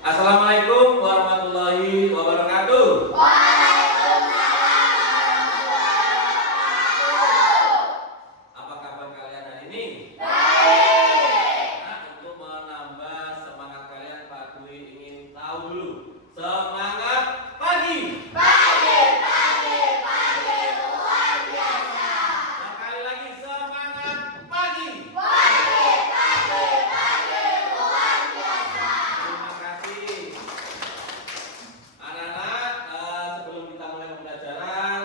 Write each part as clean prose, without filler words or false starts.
Assalamualaikum warahmatullahi wabarakatuh. Apa kabar kalian hari ini? Nah, untuk menambah semangat kalian, Pak Dwi ingin tahu dulu. Semangat pagi. Sekali lagi, semangat pagi. Terima kasih. Anak-anak, sebelum kita mulai pembelajaran,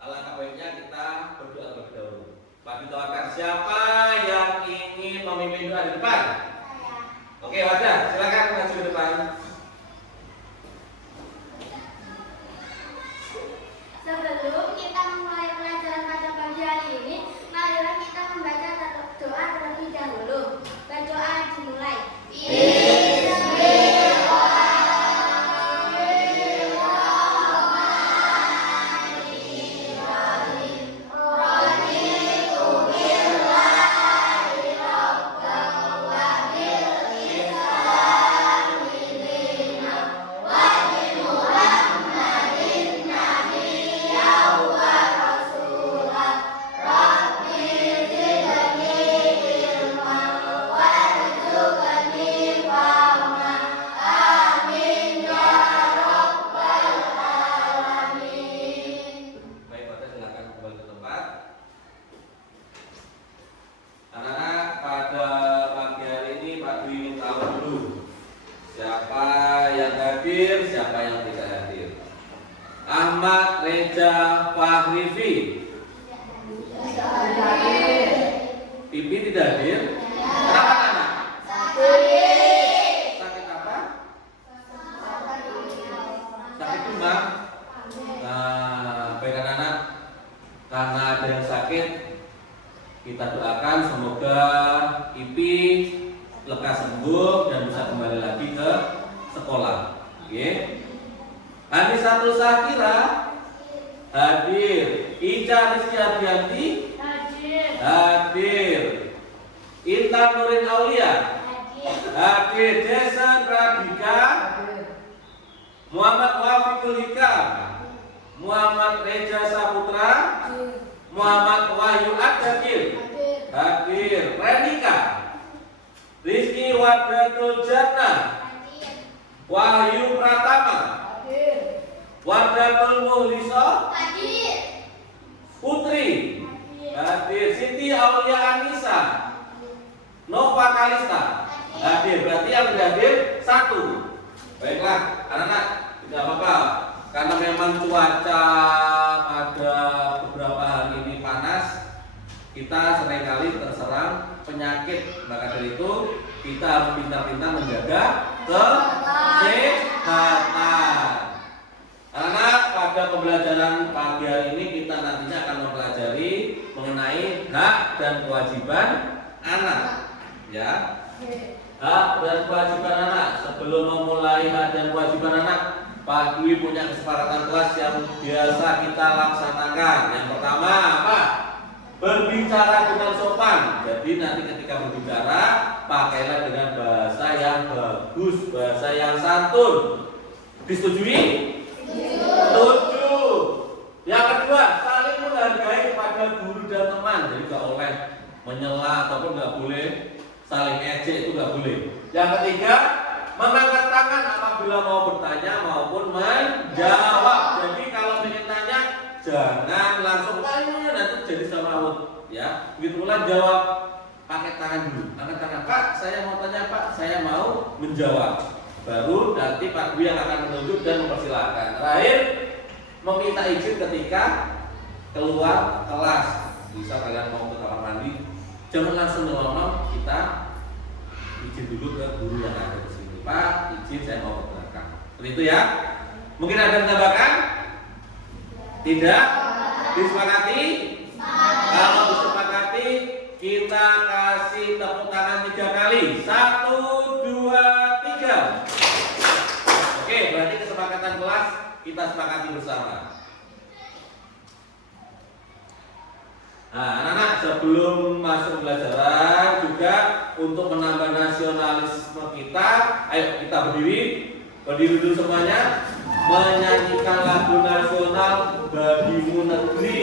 alangkah baiknya kita berdoa terlebih dahulu. Pak Dwi tawarkan, siapa yang ingin memimpin doa di depan? Oke, wadah, silakan maju ke depan. Sebelum kita memulai pelajaran pada pagi hari ini, marilah kita membaca doa terlebih dahulu. Berdoa dimulai. Baik, Pak, silakan kembali ke tempat. Anak-anak, pada pagi hari ini Pak Dwi ingin tahu dulu siapa yang hadir, siapa yang tidak hadir. Ahmad Reja Fahrifi. Pipi tidak hadir. Kenapa, anak? Sakit apa? Sakit tumbang. Nah, baik anak-anak, karena ada yang sakit, kita doakan semoga Ipi lekas sembuh dan bisa kembali lagi ke sekolah. Oke. Anisatul Syakira hadir. Ica Rizky Ardianti hadir. Intan Nurin Aulia hadir. Jason Radika, Muhammad Wafiqul Hikam, Muhammad Reja Saputra, Muhammad Wahyu Ad-Dakil hadir. Renika, Rizky Wardatul Jannah, Wahyu Pratama, Wardatul Muhliso, Putri hadir. Siti Aulia Anissa, Nova Kalista hadir. Berarti yang tidak hadir satu. Baiklah, anak-anak, tidak apa-apa. Karena memang cuaca pada beberapa hari ini panas, kita seringkali terserang penyakit. Maka dari itu kita harus pintar-pintar menjaga kesehatan. Anak-anak, pada pembelajaran pagi hari ini kita nantinya akan mempelajari mengenai hak dan kewajiban anak. Ya, hak dan kewajiban anak. Sebelum memulai hak dan kewajiban anak, Pak Dwi punya kesepakatan kelas yang biasa kita laksanakan. Yang pertama apa? Berbicara dengan sopan. Jadi nanti ketika berbicara, pakailah dengan bahasa yang bagus, bahasa yang santun. Disetujui? Setuju. Yang kedua, saling menghargai kepada guru dan teman. Jadi nggak boleh menyela ataupun nggak boleh saling ejek, itu nggak boleh. Yang ketiga, mengangkat tangan apabila mau bertanya maupun menjawab. Jadi kalau ingin tanya, jangan langsung tanya, nanti jadi semrawut. Ya, begitu pula jawab pakai tangan dulu. Angkat tangan, Pak, saya mau tanya, Pak, saya mau menjawab. Baru nanti Pak Dwi yang akan menunjuk dan mempersilahkan. Terakhir, meminta izin ketika keluar kelas. Bisa kalian mau ke kamar mandi, jangan langsung nyelonong, kita izin dulu ke guru yang ada di sini. Pak, izin saya mau ke belakang. Seperti itu ya. Mungkin ada yang tambahkan? Tidak? Disepakati? Kalau disepakati, kita kasih tepuk tangan 3 kali. 1, 2, 3. Oke, berarti kesepakatan kelas kita sepakati bersama. Nah, anak-anak, sebelum masuk pelajaran juga untuk menambah nasionalisme kita, ayo kita berdiri dulu semuanya, menyanyikan lagu nasional Bagimu Negeri.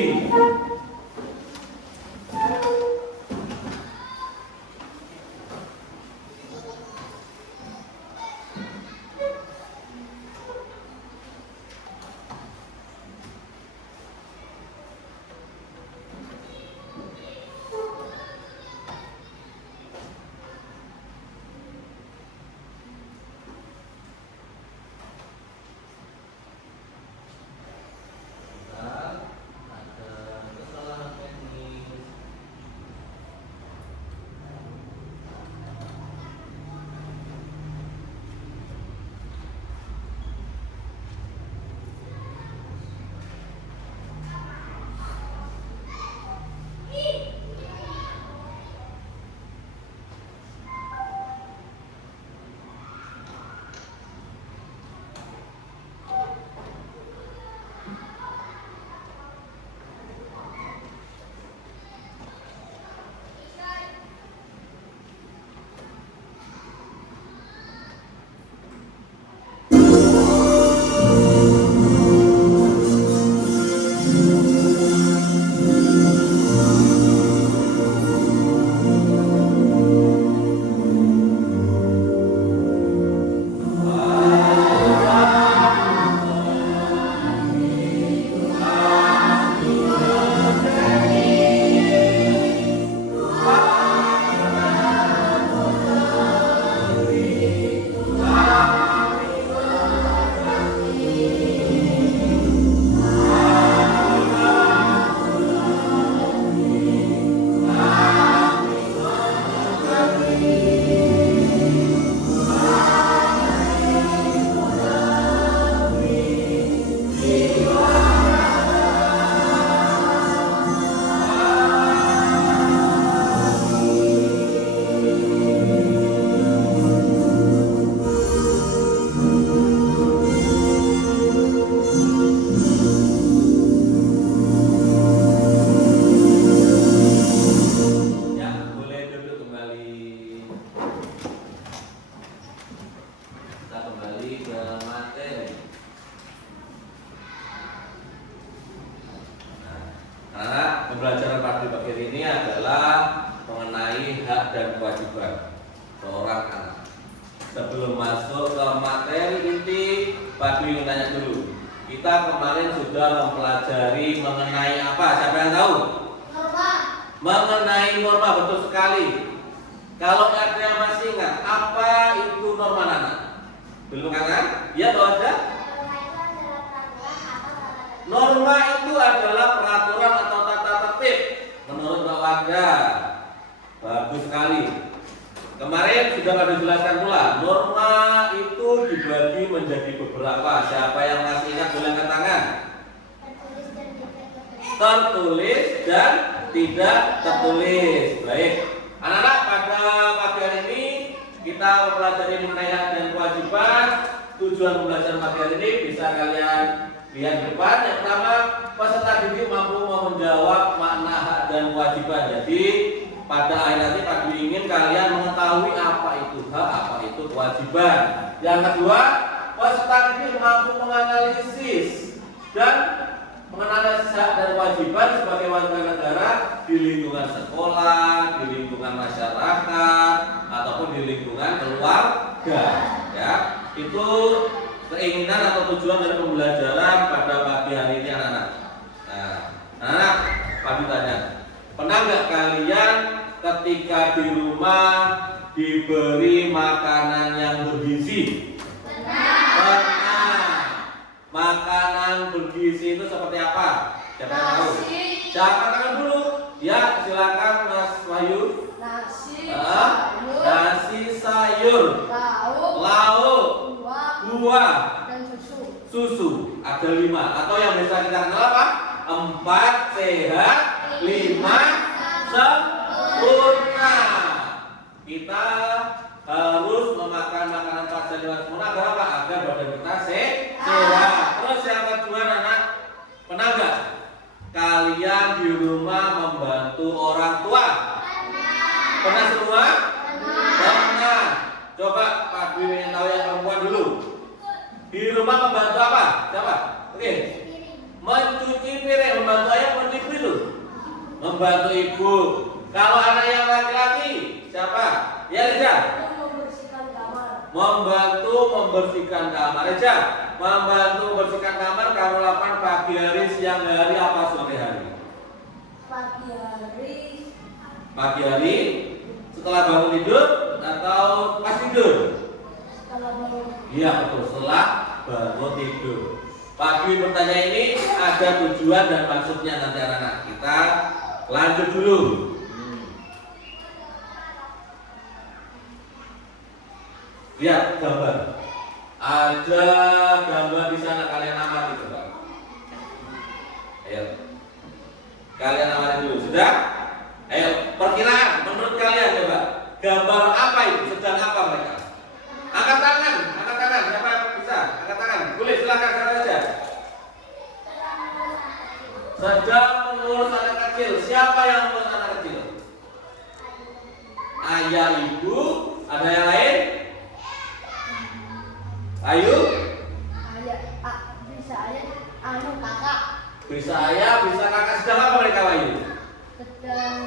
Pembelajaran pada pagi ini adalah mengenai hak dan kewajiban seorang anak. Sebelum masuk ke materi inti, Pak Dwi tanya dulu. Kita kemarin sudah mempelajari mengenai apa? Siapa yang tahu? Norma. Mengenai norma, betul sekali. Kalau ada yang masih ingat, apa itu norma anak? Belum kan? Ya, tahu aja. Norma itu adalah peraturan atau tata tertib menurut Pak Warga. Bagus sekali. Kemarin sudah kami jelaskan pula, norma itu dibagi menjadi beberapa. Siapa yang masih ingat boleh angkat tangan. Tertulis dan tidak tertulis. Baik. Anak-anak, pada pagi hari ini kita mempelajari mengenai hak dan kewajiban. Tujuan pembelajaran pagi hari ini bisa kalian lihat di depan. Yang pertama, peserta didik mampu menjawab makna hak dan kewajiban. Jadi pada akhir nanti Pak Dwi ingin kalian mengetahui apa itu hak, apa itu kewajiban. Yang kedua, peserta didik mampu menganalisis dan menganalisis hak dan kewajiban sebagai warga negara di lingkungan sekolah, di lingkungan masyarakat, ataupun di lingkungan keluarga. Ya, itu keinginan atau tujuan dari pembelajaran pada pagi hari ini anak-anak. Nah, anak, Pak Dwi tanya, pernah nggak kalian ketika di rumah diberi makanan yang bergizi? Pernah. Makanan bergizi itu seperti apa? Siapa yang tahu? Siapa tangan dulu? Ya, silakan Mas Wahyu. Nasi, sayur, lauk, buah, dan susu. Ada 5. Atau yang bisa kita kenal apa? 4 sehat, 5 sempurna. Kita harus memakan makanan 4 sehat 5 sempurna agar apa? Agar badan kita sehat. Terus yang kedua anak, pernah nggak kalian di rumah membantu orang tua? Pernah semua? Pak Dwi ingin tahu yang perempuan dulu. Di rumah membantu apa? Siapa? Oke. Mencuci piring. Membantu ayah, membantu ibu itu. Membantu ibu. Kalau anak yang laki-laki, siapa? Ya, Reza. Membersihkan kamar. Membantu membersihkan kamar. Reza, membantu membersihkan kamar kamu lakukan pagi hari, siang hari, apa sore hari? Pagi hari. Pagi hari setelah bangun tidur atau pas tidur? Kalau mau. Iya betul, setelah bangun tidur. Pagi bertanya ini ada tujuan dan maksudnya nanti anak-anak. Kita lanjut dulu. Lihat gambar. Ada gambar di sana, kalian amati coba. Ayo. Kalian amati dulu. Sudah? Ayo, perkiraan menurut kalian coba. Gambar apa itu? Sedang apa mereka? Angkat tangan, angkat tangan. Siapa yang bisa? Angkat tangan. Boleh silakan kalian aja. Sedang mengurus anak kecil. Siapa yang mengurus anak kecil? Ayah, ibu. Ada yang lain? Ayo. Bisa ayah, kakak. Bisa ayah, bisa kakak. Sedang apa mereka, Ayu? Sedang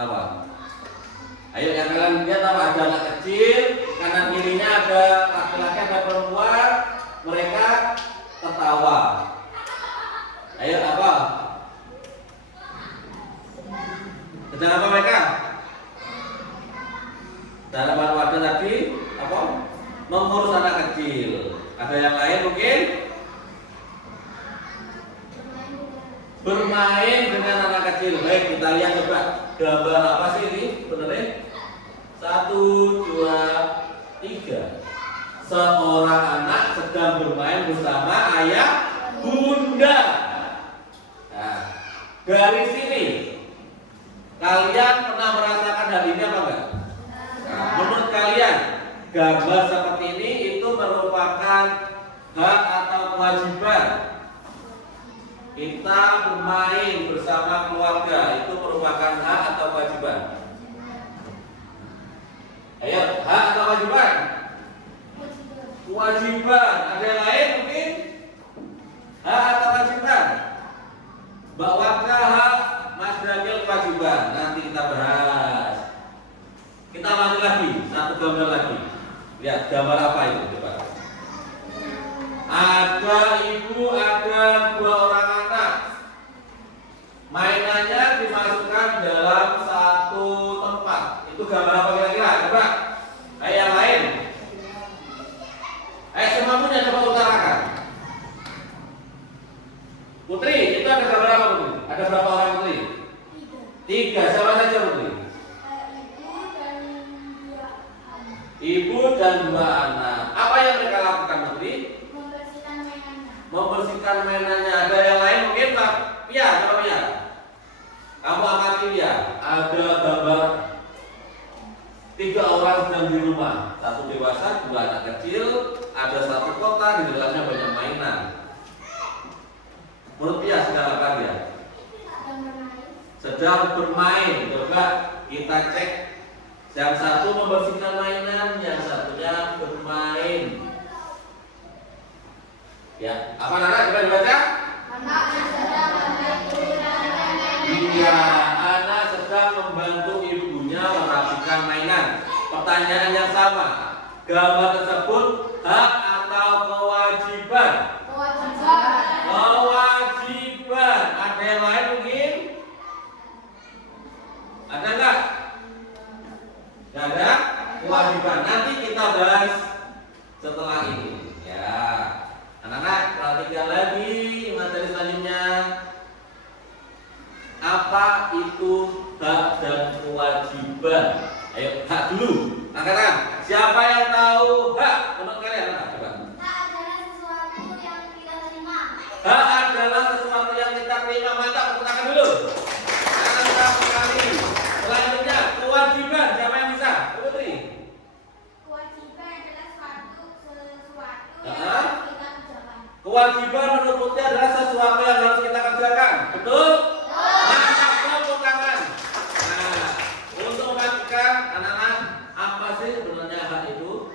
Apa? Ayo yang kalian lihat apa? Ada anak kecil, kanan kirinya ada laki-laki, ada perempuan. Mereka tertawa. Ayo apa? Sedang apa mereka? Dalam wadah tadi apa? Mengurus anak kecil. Ada yang lain mungkin? Bermain dengan anak kecil. Baik, kita lihat coba gambar apa sih ini? Benernya? 1, 2, 3. Seorang anak sedang bermain bersama ayah bunda. Nah, dari sini kalian pernah merasakan hal ini apa enggak? Nah, menurut kalian gambar seperti ini itu merupakan hak atau kewajiban? Kita bermain bersama keluarga itu merupakan hak atau kewajiban? Ayo, hak atau kewajiban? Kewajiban. Ada yang lain mungkin? Hak atau kewajiban? Mbak Waka hak, Mas Daniel kewajiban. Nanti kita bahas. Kita lanjut lagi, satu gambar lagi. Lihat gambar apa itu? Coba. Ada ibu, ada 2 orang anak. Mainannya dimasukkan dalam satu tempat. Itu gambar apa kira-kira? Coba. Ayo yang lain. Ayo semuanya coba utarakan. Putri, itu ada gambar apa Putri? Ada berapa orang Putri? 3. Siapa saja Putri? Ibu dan 2 anak. Apa yang mereka lakukan Putri? Membersihkan mainannya. Ada yang lain mungkin Pak Pia, coba Pia. Kamu amati Pia. Ada gambar 3 orang sedang di rumah. 1 dewasa, 2 anak kecil. Ada 1 kotak, di dalamnya banyak mainan. Menurut Pia sedang apa dia? Sedang bermain. Coba kita cek. Yang satu membersihkan mainan, yang satunya bermain. Ya, apa anak? Coba dibaca. Iya, anak sedang membantu ibunya merapikan mainan. Pertanyaan yang sama. Gambar tersebut hak atau kewajiban? Kewajiban. Ada yang lain mungkin? Ada enggak? Enggak ada? Kewajiban. Nanti kita bahas setelah ini. Ya. Anak-anak, perhatikan lagi materi selanjutnya. Apa itu hak dan kewajiban? Ayo, hak dulu. Angkat tangan. Siapa yang tahu hak menurut kalian? Coba. Hak adalah sesuatu yang kita terima. Hak adalah sesuatu yang kita terima. Mantap, tepuk tangan dulu. Mantap sekali. Selanjutnya, kewajiban. Siapa yang bisa? Putri. Kewajiban adalah sesuatu yang Hah? harus kita kerjakan. Kewajiban menurut Putri adalah sesuatu yang harus kita kerjakan. Betul? Mantap, tepuk tangan. Nah, untuk memastikan anak-anak apa hak itu?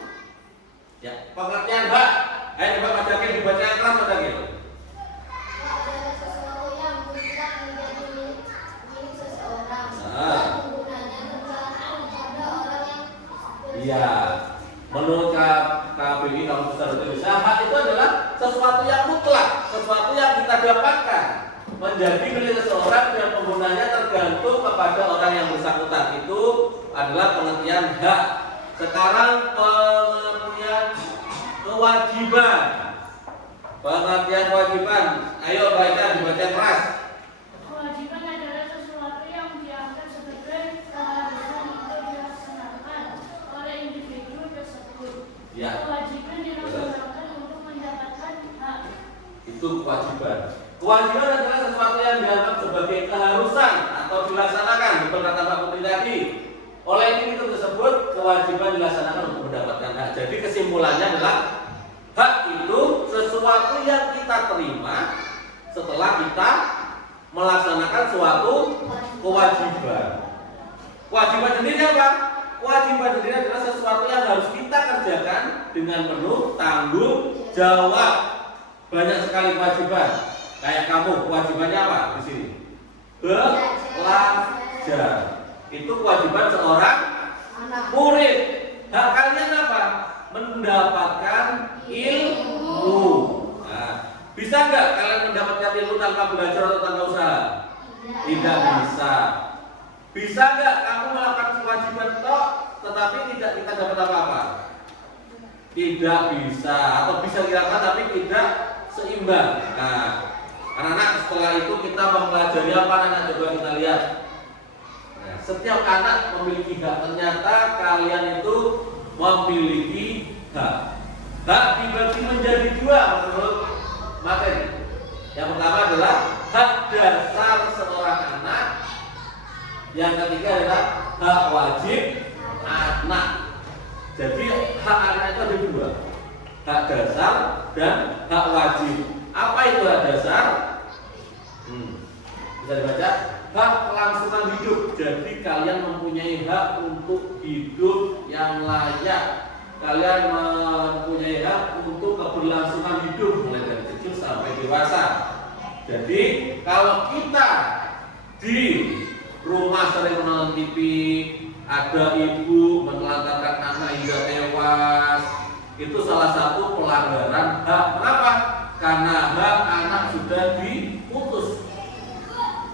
Ya, pengertian hak. Ayo coba Mas Jakil dibaca yang keras Mas Jakil. Adalah sesuatu yang mutlak menjadi milik seseorang Nah. dan penggunanya tergantung pada orang yang Iya. Menurut KBI Kamus Besar Indonesia, hak itu adalah sesuatu yang mutlak, sesuatu yang kita dapatkan menjadi milik seseorang dan penggunanya tergantung kepada orang yang bersangkutan. Itu adalah pengertian hak. Sekarang pengertian kewajiban. Pengertian kewajiban. Ayo baca, dibaca keras. Kewajiban adalah sesuatu yang dianggap sebagai keharusan untuk dilaksanakan oleh individu tersebut. Ya. Kewajiban dilaksanakan untuk mendapatkan hak. Itu kewajiban. Kewajiban adalah sesuatu yang dianggap sebagai keharusan atau dilaksanakan, betul kata Pak Putri tadi. Oleh individu tersebut, kewajiban dilaksanakan untuk mendapatkan hak. Jadi kesimpulannya adalah hak itu sesuatu yang kita terima setelah kita melaksanakan suatu kewajiban. Kewajiban sendiri apa? Kewajiban sendiri adalah sesuatu yang harus kita kerjakan dengan penuh tanggung jawab. Banyak sekali kewajiban. Kayak kamu, kewajibannya apa di sini? Belajar. Itu kewajiban seorang murid. Hak kalian apa? Mendapatkan ilmu. Nah, bisa nggak kalian mendapatkan ilmu tanpa belajar atau tanpa usaha? Tidak bisa. Bisa nggak kamu melakukan kewajiban toh, tetapi tidak kita dapat apa-apa? Tidak bisa. Atau bisa dilakukan tapi tidak seimbang. Nah, anak-anak setelah itu kita mempelajari apa anak? Coba kita lihat. Nah, setiap anak memiliki hak. Ternyata kalian itu memiliki hak. Hak dibagi menjadi dua menurut materi. Yang pertama adalah hak dasar seorang anak. Yang ketiga adalah hak wajib anak. Jadi hak anak itu ada dua, hak dasar dan hak wajib. Apa itu hak dasar? Bisa dibaca. Hak kelangsungan hidup. Jadi kalian mempunyai hak untuk hidup yang layak. Kalian mempunyai hak untuk keberlangsungan hidup mulai dari kecil sampai dewasa. Jadi kalau kita di rumah sering menonton TV, ada ibu menelantarkan anak hingga tewas, itu salah satu pelanggaran hak. Kenapa? Karena hak anak sudah diputus.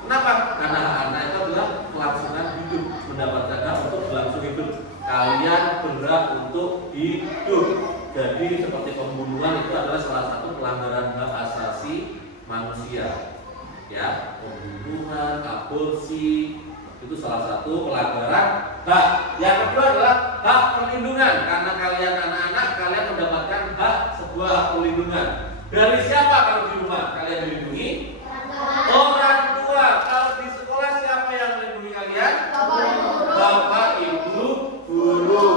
Kenapa? Karena hak anak itu adalah kelangsungan hidup, mendapatkan hak untuk berlangsung hidup. Kalian berhak untuk hidup. Jadi seperti pembunuhan itu adalah salah satu pelanggaran hak asasi manusia. Ya, pembunuhan, aborsi itu salah satu pelanggaran hak. Yang kedua adalah hak perlindungan. Karena kalian anak-anak, kalian mendapatkan hak sebuah hak perlindungan. Dari siapa kalau di rumah kalian dilindungi? Orang tua. Kalau di sekolah siapa yang melindungi kalian? Bapak, Ibu, guru.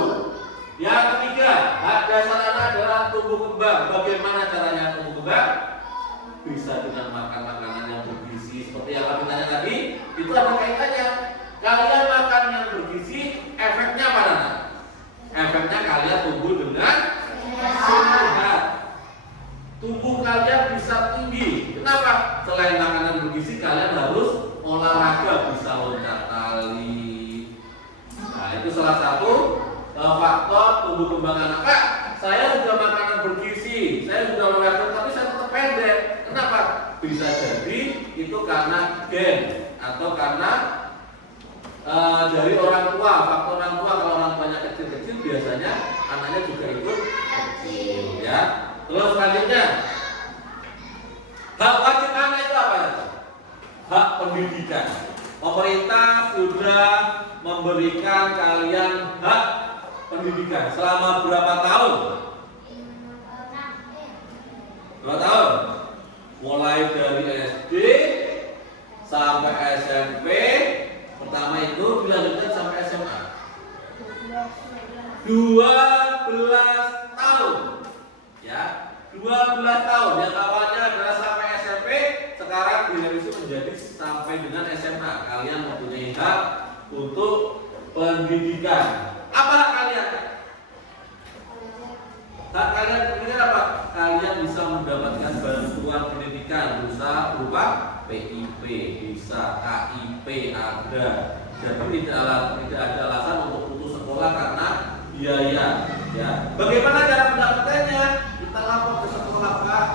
Yang ketiga, hak dasar anak adalah tumbuh kembang. Bagaimana caranya tumbuh kembang? Bisa dengan makan makanan yang bergizi. Seperti yang kami tanya tadi, itu ada kaitannya. Kalian makan yang bergizi, efeknya apa anak? Efeknya kalian tumbuh dengan sehat. Tubuh kalian bisa tinggi. Kenapa? Selain makanan bergizi, kalian harus olahraga, bisa loncat tali. Nah, itu salah satu faktor tumbuh kembang anak. Kak, saya sudah makanan bergizi, saya sudah olahraga, tapi saya tetap pendek. Kenapa? Bisa jadi itu karena gen atau karena dari orang tua, faktor orang tua. Kalau orang tuanya kecil-kecil, biasanya anaknya juga ikut kecil, ya. Terus selanjutnya, hak wajib anak itu apa? Hak pendidikan. Pemerintah sudah memberikan kalian hak pendidikan selama berapa tahun? 2 tahun. Mulai dari SD sampai SMP. Pertama itu dilanjutkan sampai SMA. 12 tahun. Ya, 12 tahun. Yang awalnya adalah sampai SMP, sekarang direvisi menjadi sampai dengan SMA. Kalian mempunyai hak untuk pendidikan. Apa hak kalian? biaya. Ya, bagaimana cara mendapatkannya? Kita lapor ke sekolah, Pak.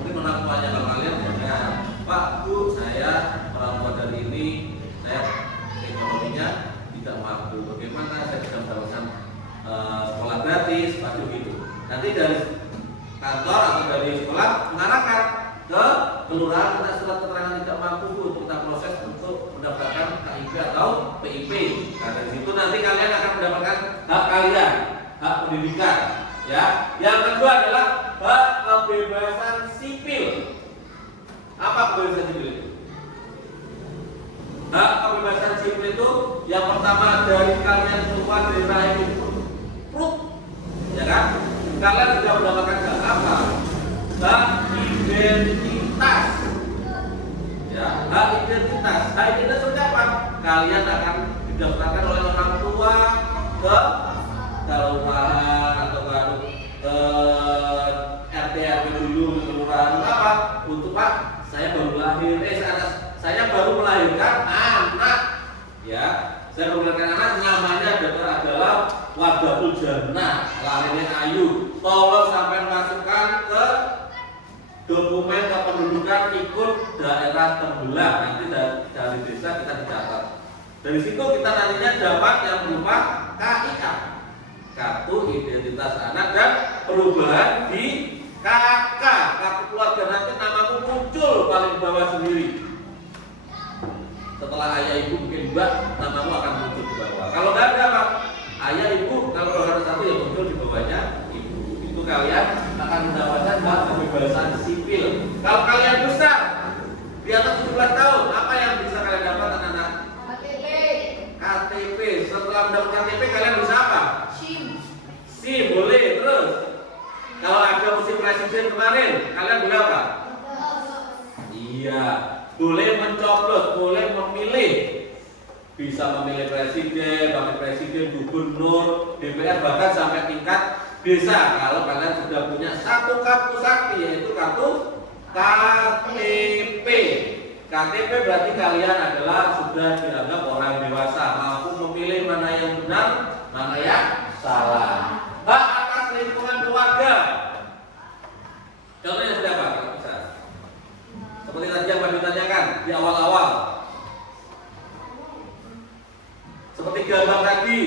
Mungkin orang tuanya kalau kalian jangan, Pak, Bu, saya orang tua dari ini, saya ekonominya tidak mampu. Bagaimana saya bisa mendapatkan sekolah gratis, pasti begitu. Nanti dari kantor atau dari sekolah mengarahkan ke kelurahan minta surat keterangan tidak mampu untuk kita proses untuk mendapatkan KIP atau PIP. Nah, dari situ nanti kalian akan mendapatkan hak kalian, hak pendidikan. Ya, yang kedua adalah hak kebebasan sipil. Apa kebebasan sipil itu? Hak kebebasan sipil itu yang pertama dari kalian keluar dari rahim ibu, ya kan? Kalian sudah mendapatkan hak apa? Hak identitas. Ya, hak identitas. Hak identitas seperti apa? Kalian akan didaftarkan oleh orang tua ke kelurahan atau ke RT RW dulu, kelurahan apa? Untuk Pak, saya baru lahir, saya baru melahirkan anak. Ya, saya baru melahirkan anak, namanya adalah Wadatul Jannah, lahirnya Ayu. Tolong sampai masukkan ke dokumen kependudukan ikut daerah terbelah. Nanti dari desa kita dicatat. Dari situ kita nantinya dapat yang berupa KIK, kartu identitas anak, dan perubahan di KK, kartu keluarga. Nanti namamu muncul paling bawah sendiri. Setelah ayah ibu bikin mbak, namamu akan muncul di bawah. Kalau nggak ada Pak, ayah ibu, kalau ada satu yang muncul di bawahnya ibu. Itu kalian akan mendapatkan hak kebebasan sipil. Kalau kalian besar di atas 17 tahun, apa yang bisa kalian dapat anak-anak? KTP. Setelah mendapat KTP kalian bisa apa? SIM boleh. Terus kalau ada musim presiden kemarin, kalian boleh apa? Iya, boleh mencoblos, boleh memilih. Bisa memilih presiden, wakil presiden, gubernur, DPR, bahkan sampai tingkat desa. Kalau kalian sudah punya satu kartu sakti, yaitu kartu KTP. KTP berarti kalian adalah sudah dianggap orang dewasa, mampu memilih mana yang benar, mana yang salah. Hak atas lingkungan keluarga. Contohnya seperti apa? Kalau bisa. Seperti tadi yang Pak tanyakan di awal-awal. Seperti gambar tadi,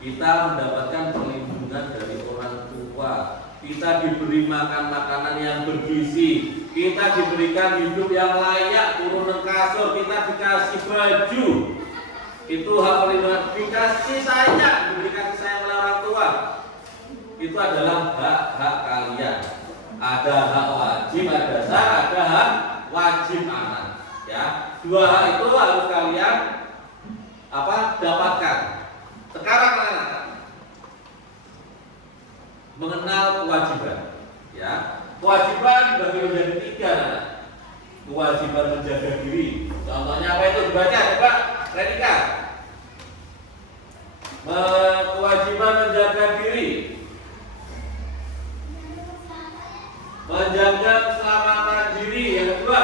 kita mendapatkan perlindungan dari orang tua. Kita diberi makan makanan yang bergizi. Kita diberikan hidup yang layak, turunan kasur, kita dikasih baju. Itu hak perlindungan. Dikasih sayang, diberi kasih sayang oleh orang tua. Itu adalah hak-hak kalian. Ada hak wajib, ada sah, ada hak wajib anak. Ya, dua hak itu harus kalian dapatkan. Sekarang anak mengenal kewajiban. Ya, kewajiban dibagi menjadi 3 anak. Kewajiban menjaga diri. Contohnya apa itu? Dibaca coba, Redika. Kewajiban menjaga diri, menjaga keselamatan diri. Yang kedua,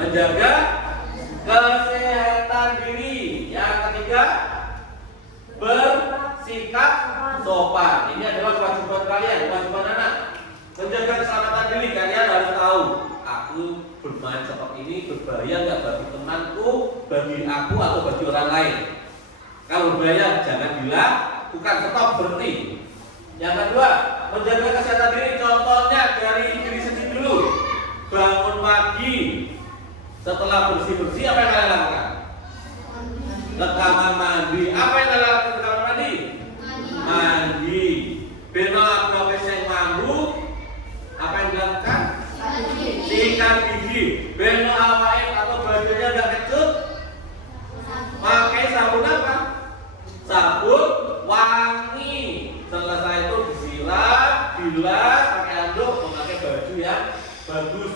menjaga kesehatan diri. Yang ketiga, bersikap sopan. Ini adalah kewajiban kalian, kewajiban anak. Menjaga keselamatan diri, kalian harus tahu, aku bermain seperti ini berbahaya nggak bagi temanku, bagi aku atau bagi orang lain. Kalau berbahaya jangan dilakukan, stop, berhenti. Yang kedua, menjaga kesehatan diri. Contohnya dari diri sendiri dulu. Bangun pagi, setelah bersih-bersih apa yang kalian lakukan? Ke kamar mandi. Apa yang kalian lakukan ke kamar mandi? Mandi. Beno abdo yang mambu. Apa yang dilakukan? Sikat gigi. Beno awain atau bajunya nggak kecut. Pakai sabun apa? Sabun wangi. Selesai itu disiram, bilas, pakai anduk, memakai baju yang bagus,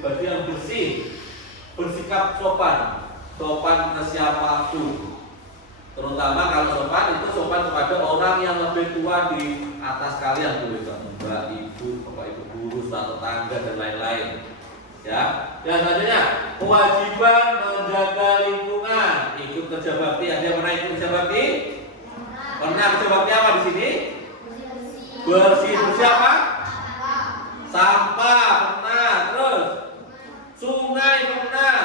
baju yang bersih. Bersikap sopan ke siapapun. Terutama kalau sopan itu sopan kepada orang yang lebih tua di atas kalian, boleh mbak, ibu, bapak ibu guru, tetangga dan lain-lain. Ya, dan selanjutnya kewajiban menjaga lingkungan. lingkungan, ikut kerja bakti. Ada yang pernah ikut kerja bakti? Pernah kerja bakti apa di sini? Bersih apa? Sampah pernah. Terus sungai pernah.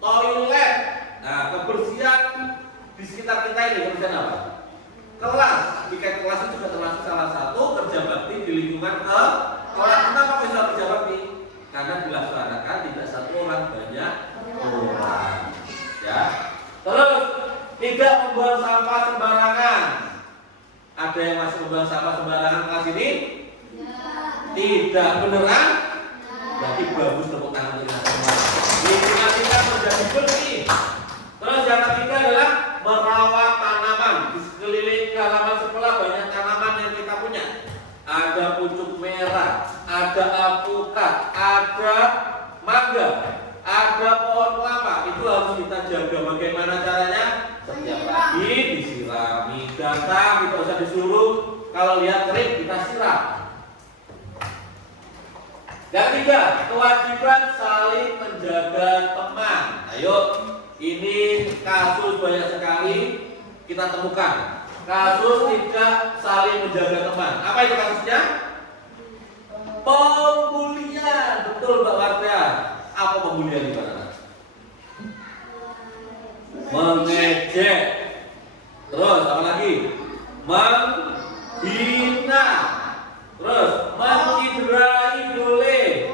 Toilet. Nah, kebersihan di sekitar kita ini kebersihan apa? Kelas. Jika kelas itu juga termasuk salah satu kerja bakti di lingkungan kelas. Kenapa bisa kerja bakti? Karena dilaksanakan tidak satu orang, banyak orang. Ya. Terus tidak membuang sampah sembarangan. Ada yang masih membuang sampah sembarangan kelas ini? Tidak, beneran? Berarti bagus, tepuk tangan untuk kita semua. Lingkungan kita menjadi bersih. Terus yang ketiga adalah merawat tanaman. Di sekeliling halaman sekolah banyak tanaman yang kita punya. Ada pucuk merah, ada alpukat, ada mangga, ada pohon kelapa. Itu harus kita jaga. Bagaimana caranya? Setiap pagi disirami. Datang kita usah disuruh. Kalau lihat kering kita siram. Yang ketiga, kewajiban saling menjaga teman. Ayo, ini kasus banyak sekali kita temukan. Kasus tidak saling menjaga teman. Apa itu kasusnya? Pembulian. Betul Mbak Wartia. Apa pembulian di mana? Mengejek. Terus apa lagi? Menghina. Terus menciderai boleh.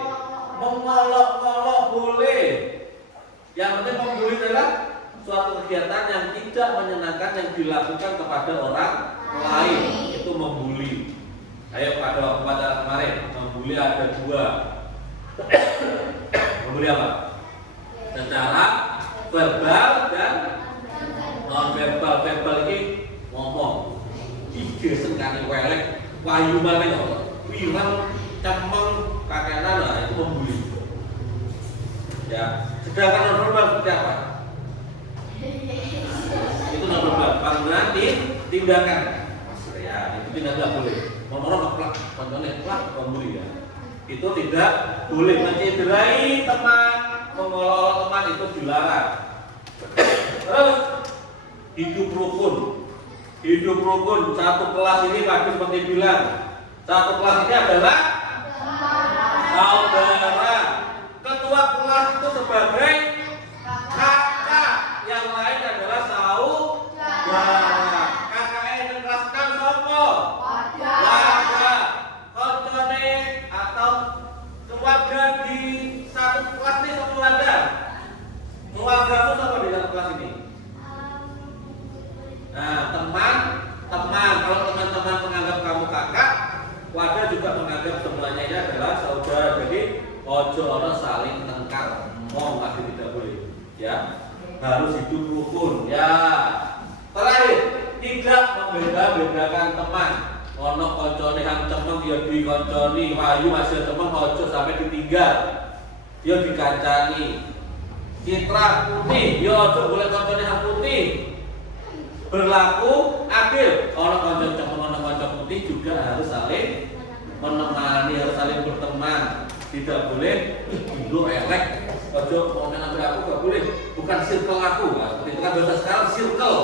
Mengolok-olok boleh. Yang penting pembuli adalah suatu kegiatan yang tidak menyenangkan yang dilakukan kepada orang lain. Itu membuli. Ayo pada waktu acara kemarin, membuli ada dua. Membuli apa? Secara verbal dan non verbal. Verbal ini ngomong, ide sengkani welek, wayu mana kok, wirang, cemeng, kakenan, nah itu membuli. Ya, sedangkan non verbal seperti apa? Itu non verbal. Paling nanti tindakan, ya itu tidak boleh. Nomor ngeplak, contohnya plak, membuli ya. Itu tidak boleh. Menciderai teman, mengolok-olok teman itu dilarang. Terus hidup rukun. Hidup rukun. Satu kelas ini Pak seperti bilang, satu kelas ini adalah saudara. Ketua kelas itu sebagai kakak, yang lain adalah saudara. KKN dan kelas kan sopo? Warga, koncone atau keluarga di satu kelas ini satu keluarga. Keluargamu siapa di satu kelas ini? Nah, teman. Kalau teman-teman menganggap kamu kakak, warga juga menganggap semuanya ini adalah saudara. Jadi ojo ono saling tengkar, masih tidak boleh. Ya, harus hidup rukun. Ya, terakhir tidak membeda-bedakan teman. Ono koncone yang cemeng ya dikonconi, wayu masih cemeng ojo sampai ditinggal. Ya dikancani. Citra putih, ya ojo boleh koncone yang putih. Berlaku adil. Ono koncone cemeng, ono koncone putih juga harus saling menemani, harus saling berteman. Tidak boleh dulu elek. Ojo mau nang aku gak boleh. Bukan circle aku. Nah, itu kan bahasa sekarang circle.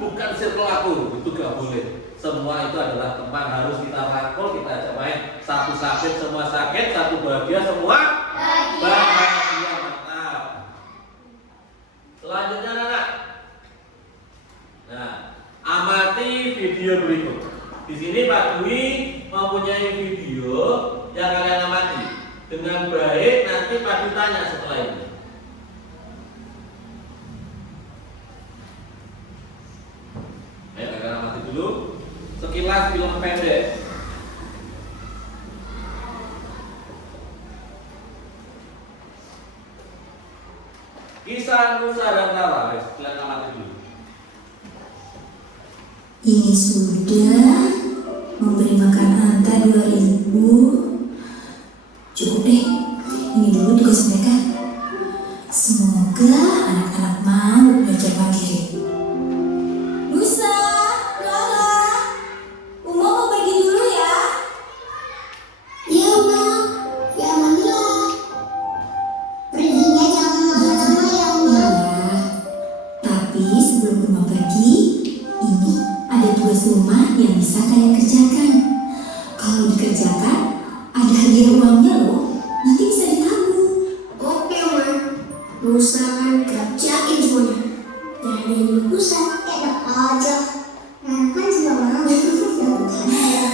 Bukan circle aku. Itu gak boleh. Semua itu adalah teman, harus kita rangkul, kita ajak main. Satu sakit, semua sakit, satu bahagia, semua bahagia. Mantap. Selanjutnya anak. Nah, amati video berikut. Di sini Pak Dwi mempunyai video yang kalian amati. Dengan baik nanti Pak Dwi tanya setelah ini. Ayo kalian amati dulu. Sekilas film pendek. Kisah Nusa dan Tara. Kalian amati dulu. Ini sudah memberi makan Anta 2000. Cukup deh. Ini dulu tugas mereka. Semoga anak-anak mau belajar pagi. Nusa, Lola, Uma mau pergi dulu ya. Iya Uma, ya Mila. Perginya jangan lama-lama ya Uma. Tapi sebelum Mama pergi, ini ada tugas rumah yang bisa kalian kerjakan. Kalau dikerjakan, ada hadiah uangnya loh. Nanti bisa ditabung. Oke, Ma. Lusa kan kerjain semuanya. Jadi lusa enak aja. Nah, kan juga mau dapat hadiah.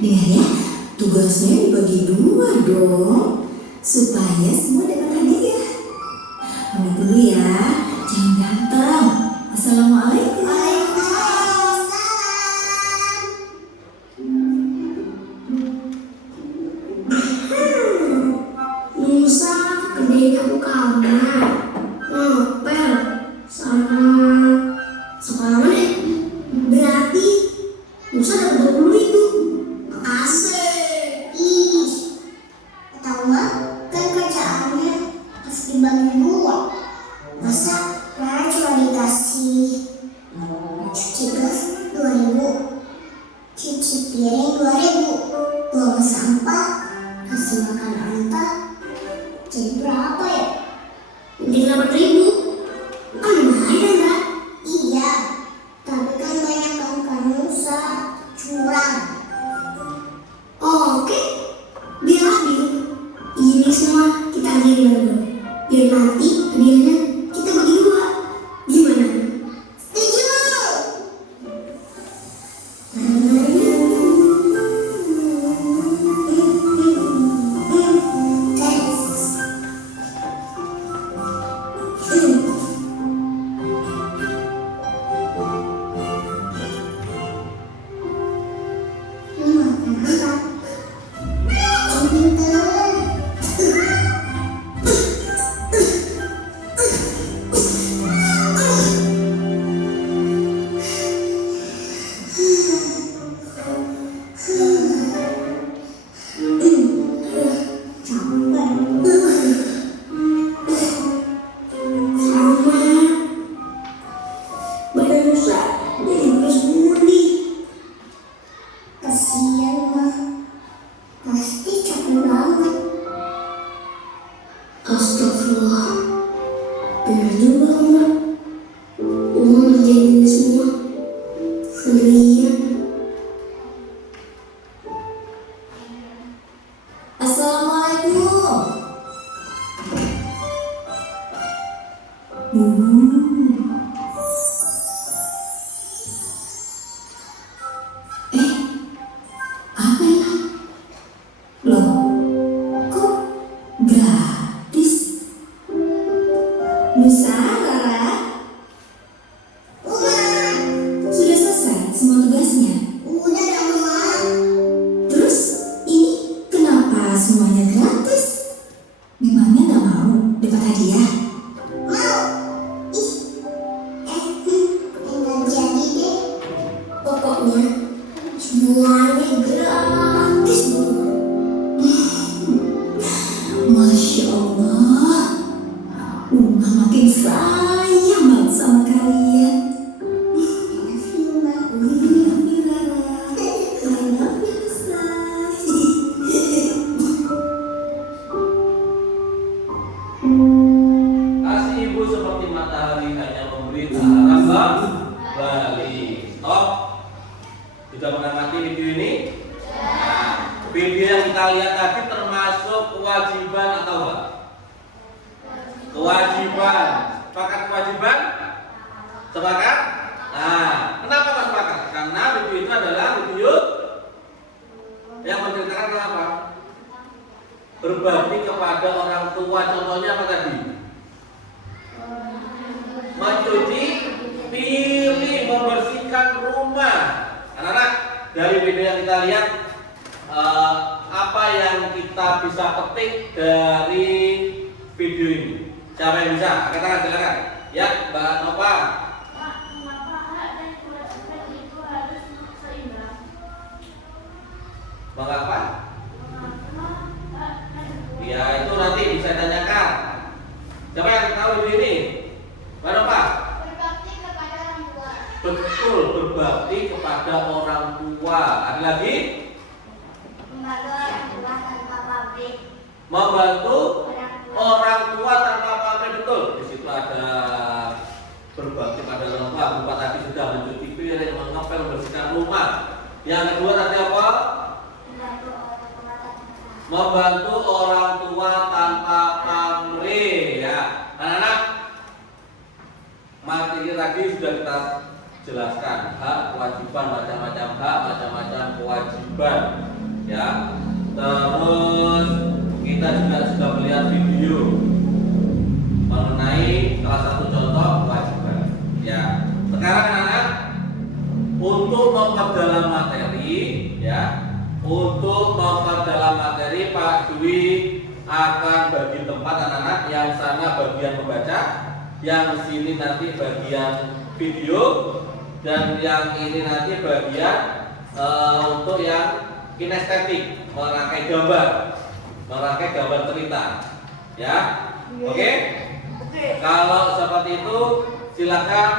Dengar ya, tugasnya dibagi 2 dong, supaya semua dapat hadiah. Pamit dulu ya, jangan ganteng. Assalamualaikum. Lusa kerjain aku kamar, ngepel, sama sekarang deh. Berarti Lusa dapat 20.000. Asik. Ih. Tahu nggak? Kan kerjaannya harus dibagi 2. Masa Rara cuma dikasih cuci gelas 2.000, cuci piring 2.000, buang sampah, kasih makan Anta, jadi berapa ya? Jadi 8.000. Ah, lumayan kan? Iya, tapi kan banyak kan Nusa curang. Oke, biar adil. Ini semua kita adilin dulu. Biar nanti hadiahnya kita bagi 2. Gimana? Setuju. Kasian mah, pasti capek banget. Astagfirullah, benar juga Mbak. Uma ngerjain ini semua sendirian. Assalamualaikum. Apa ya? Loh, kok gratis? Nusa, Rara, sudah selesai semua tugasnya? Udah dong, Ma. Terus ini kenapa semuanya gratis? Memangnya nggak mau dapat hadiah? Mau. Ih. Enggak jadi deh. Pokoknya semuanya gratis banget. Masya Allah, Uma makin sayang banget sama kalian. I love you, Ma. I love you, Rara. I love you, Nusa. Kasih ibu seperti matahari hanya memberi arah kembali. Stop. Sudah mengamati video ini? Nah, video yang kita lihat tadi termasuk kewajiban atau enggak? Kewajiban. Sepakat kewajiban? Sepakat? Nah, kenapa Mas sepakat? Karena video itu adalah video yang menceritakan apa? Berbakti kepada orang tua. Contohnya apa tadi? Mencuci piring, membersihkan rumah. Anak-anak, dari video yang kita lihat, apa yang kita bisa petik dari video ini? Siapa yang bisa? Angkat tangan, silakan. Ya, Mbak Nova. Pak, mengapa hak dan kewajiban itu harus seimbang? Mengapa? Mengapa hak dan Ya, itu nanti bisa tanyakan. Siapa yang tahu video ini? Mbak Nova. Berbakti kepada orang tua. Betul, berbakti kepada orang tua. Ada lagi? Membantu orang tua tanpa pabrik. Membantu Orang tua. orang tua tanpa pamrih. Betul. Di situ ada berbakti pada orang tua. Berupa tadi sudah mencuci piring, mengepel, membersihkan rumah. Yang kedua tadi apa? Membantu orang tua tanpa pamrih, ya. Anak-anak, materi tadi sudah kita jelaskan, hak, kewajiban, macam-macam hak, macam-macam kewajiban, ya. Terus kita juga sudah melihat video mengenai salah satu contoh kewajiban, ya. Sekarang anak-anak, untuk memperdalam materi, ya, untuk memperdalam materi, Pak Dwi akan bagi tempat anak-anak, yang sana bagian membaca, yang sini nanti bagian video, dan yang ini nanti bagian untuk yang kinestetik, merangkai gambar cerita, ya. Oke? Kalau seperti itu, silakan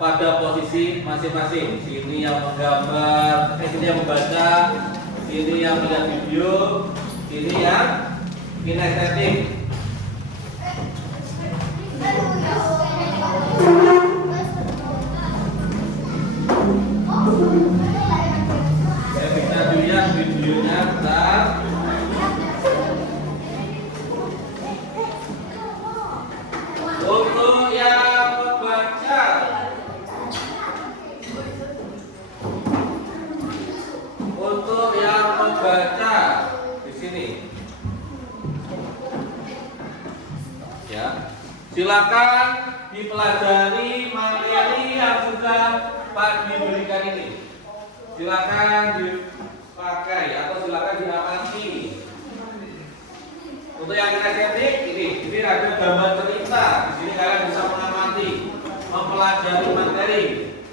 pada posisi masing-masing. Sini yang menggambar, sini yang membaca, sini yang melihat video, sini yang kinestetik. Saya bisa lihat videonya, bentar. Untuk yang membaca, di sini, ya, silakan dipelajari materi yang sudah Pak diberikan ini. Silakan dipakai atau silakan diamati. Untuk yang kinestetik ini ada gambar cerita. Di sini kalian bisa mengamati, mempelajari materi.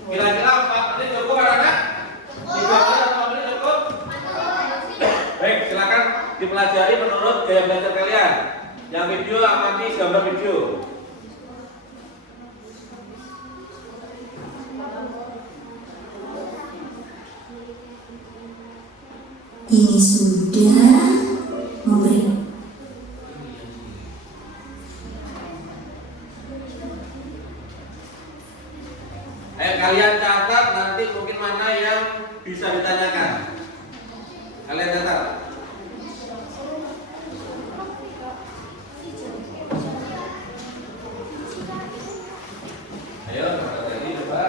Kira-kira 4 menit cukup anak-anak? 3 menit atau 4 menit cukup? Baik, silakan dipelajari menurut gaya belajar kalian. Yang video amati gambar video. Ini sudah memberi. Kalian catat nanti mungkin mana yang bisa ditanyakan. Kalian catat. Ayo, ini coba.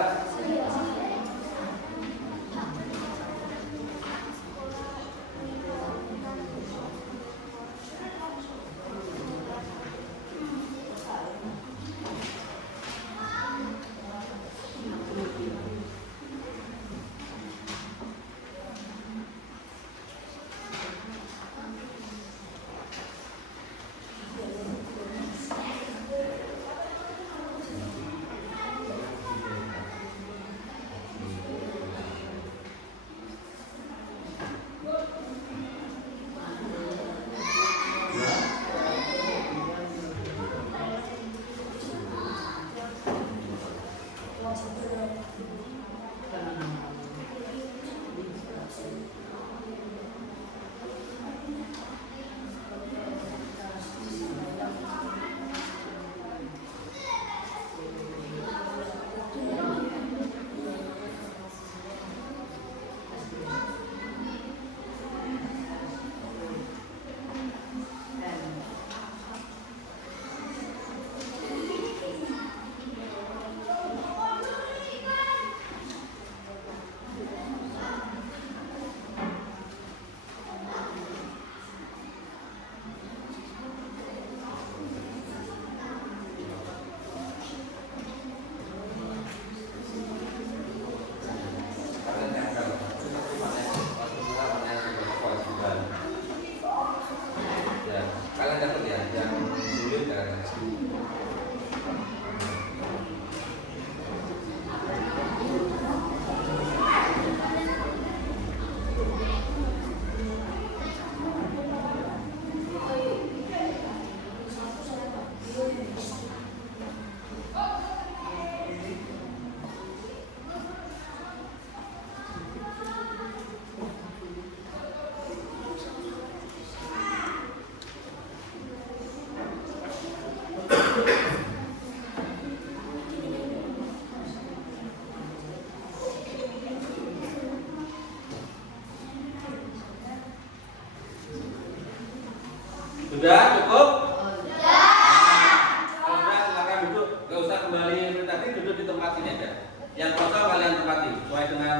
kembali tadi duduk di tempat sini aja. Yang kosong kalian tempati sesuai dengan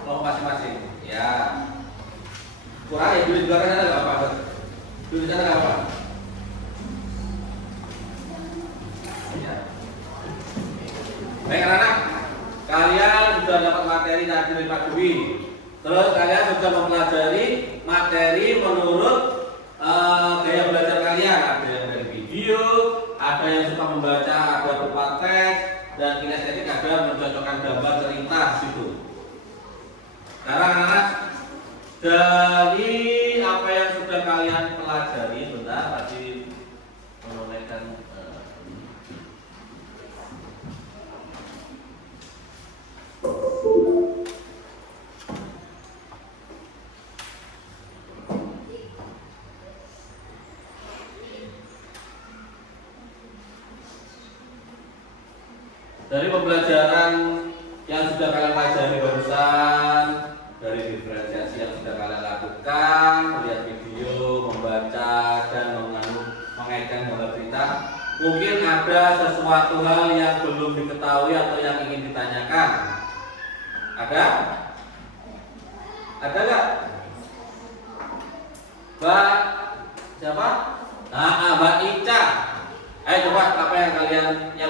kelompok masing-masing. Ya. Kurang ya duduk di belakang sana nggak apa-apa. Duduk di sana nggak apa-apa. Ya. Baik anak-anak, kalian sudah dapat materi tadi dari Pak Dwi. Terus kalian sudah mempelajari materi menurut gaya belajar kalian. Ada yang dari video, ada yang suka membaca, ada berupa teks, dan kinestetik ada mencocokkan gambar cerita situ. Sekarang anak-anak, dari apa yang sudah kalian pelajari, bentar tadi menunaikan dari pembelajaran yang sudah kalian pelajari barusan, dari diferensiasi yang sudah kalian lakukan, melihat video, membaca, dan mengaitkan gambar cerita, mungkin ada sesuatu hal yang belum diketahui atau yang ingin ditanyakan. Ada? Ada nggak? Mbak siapa? Mbak Ica. Ayo coba apa yang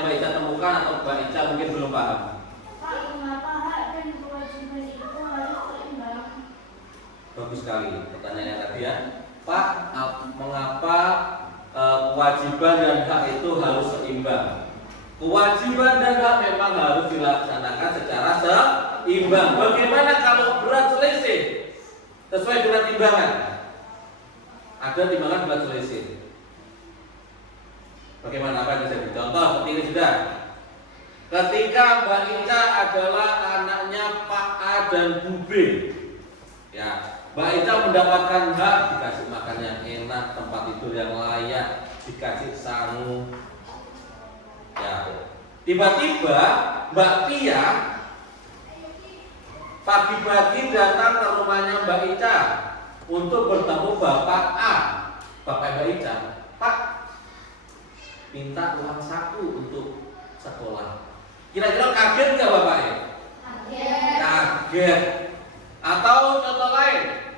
Mbak Ica temukan atau Mbak Ica mungkin belum paham. Pak, mengapa hak dan kewajiban itu harus seimbang? Bagus sekali pertanyaannya tadi ya, Pak. Mengapa kewajiban dan hak itu harus seimbang? Kewajiban dan hak memang harus dilaksanakan secara seimbang. Bagaimana kalau berat selisih sesuai dengan timbangan? Ada timbangan berat selisih. Bagaimana, apa yang bisa dicontoh seperti ini sudah. Ketika Mbak Ica adalah anaknya Pak A dan Bu B, ya, Mbak Ica mendapatkan hak dikasih makan yang enak, tempat tidur yang layak, dikasih sangu. Ya, tiba-tiba Mbak Tia pagi-pagi datang ke rumahnya Mbak Ica untuk bertemu Bapak A, Bapak Mbak Ica. Pak, minta uang saku untuk sekolah. Kira-kira kaget nggak bapaknya? Kaget. Atau contoh lain,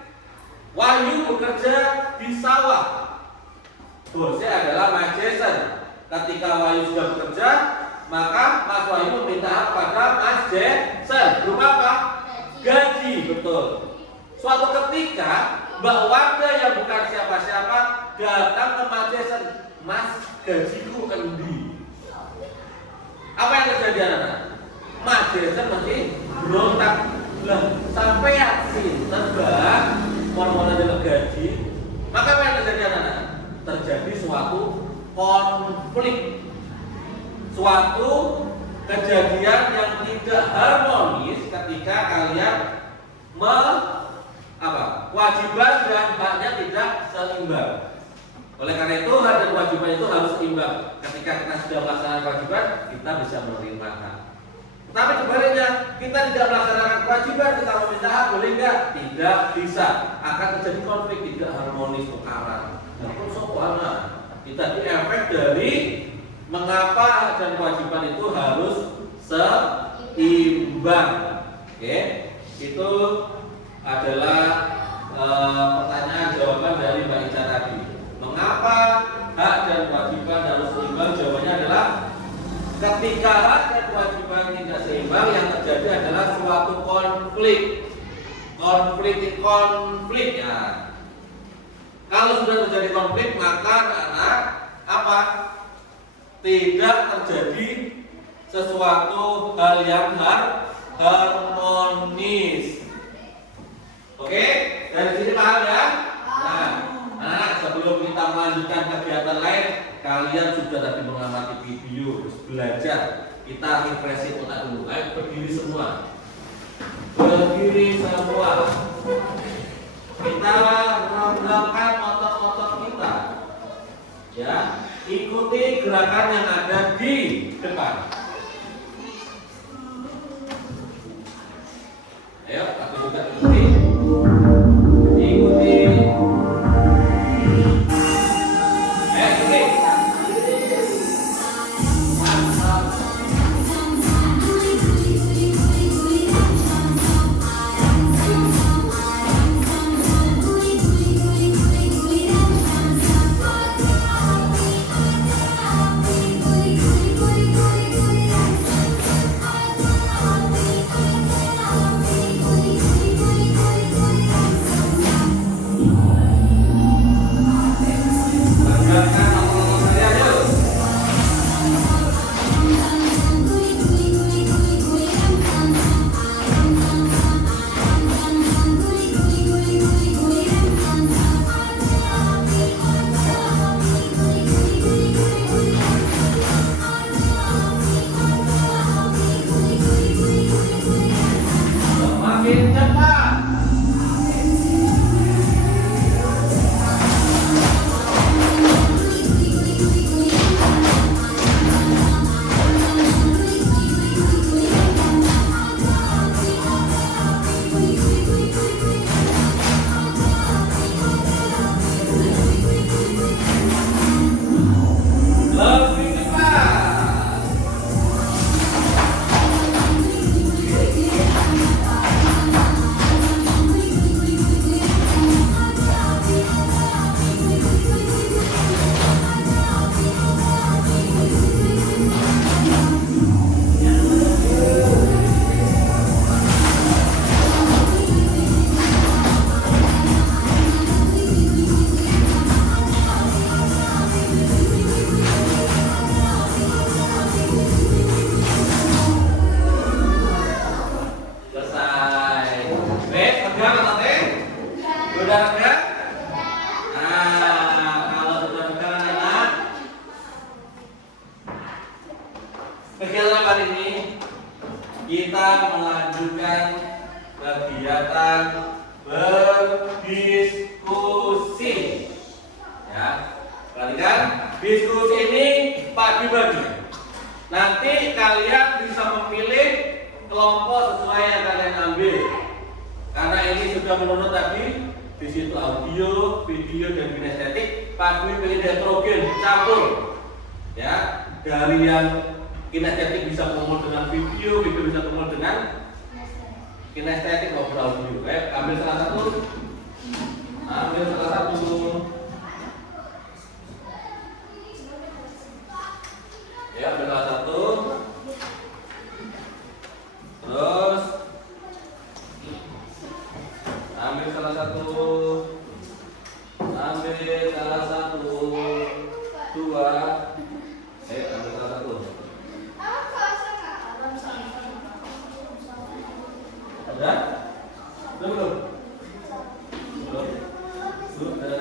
Wahyu bekerja di sawah. Bosnya adalah Mas Jason. Ketika Wahyu sudah bekerja, maka Mas Wahyu meminta kepada Mas Jason berupa apa? Gaji, betul. Suatu ketika Mbak Warga yang bukan siapa-siapa datang ke Mas Jason, Mas, gajiku endi? Apa yang terjadi anak-anak? Mas Jason masih berontak. Lah, sampai ya sinten Mbak mau dapat gaji. Maka apa yang terjadi anak-anak? Terjadi suatu konflik, suatu kejadian yang tidak harmonis ketika kalian kewajiban dan haknya tidak seimbang. Oleh karena itu hak dan kewajiban itu harus seimbang. Ketika kita sudah melaksanakan kewajiban, kita bisa menerima hak. Tapi sebaliknya, kita tidak melaksanakan kewajiban, kita meminta hak, boleh enggak? Tidak bisa. Akan terjadi konflik, tidak harmonis, tukaran. Namun soalnya kita efek dari mengapa hak dan kewajiban itu harus seimbang. Oke, itu adalah pertanyaan jawaban dari Mbak Ica tadi. Mengapa hak dan kewajiban harus seimbang? Jawabannya adalah ketika hak dan kewajiban tidak seimbang, yang terjadi adalah suatu konflik. Konflik ya. Kalau sudah terjadi konflik, maka anak apa? Tidak terjadi sesuatu hal yang harmonis. Oke, dari sini paham ya? Nah, anak, sebelum kita melanjutkan kegiatan lain, kalian sudah tadi mengamati video, terus belajar. Kita refreshing otak dulu. Ayo berdiri semua. Berdiri semua. Kita renggangkan otot-otot kita. Ya, ikuti gerakan yang ada di depan. Ayo, tapi juga ikuti. Ikuti. Ayo, ikuti. kegiatan apa ini? Kita melanjutkan kegiatan berdiskusi. Ya, perhatikan, diskusi ini bagi-bagi. Nanti kalian bisa memilih kelompok sesuai yang kalian ambil. Karena ini sudah menurut tadi, di situ audio, video dan kinestetik, pagi pilih heterogen, campur. Ya, dari yang kinestetik bisa kumpul dengan video, video bisa kumpul dengan kinestetik maupun audio. Ambil salah satu. Ambil salah satu. Ya, ambil salah satu. Terus ambil salah satu. Ambil salah satu. Dua. Ambil salah satu. Ada? Belum? Belum? Sudah.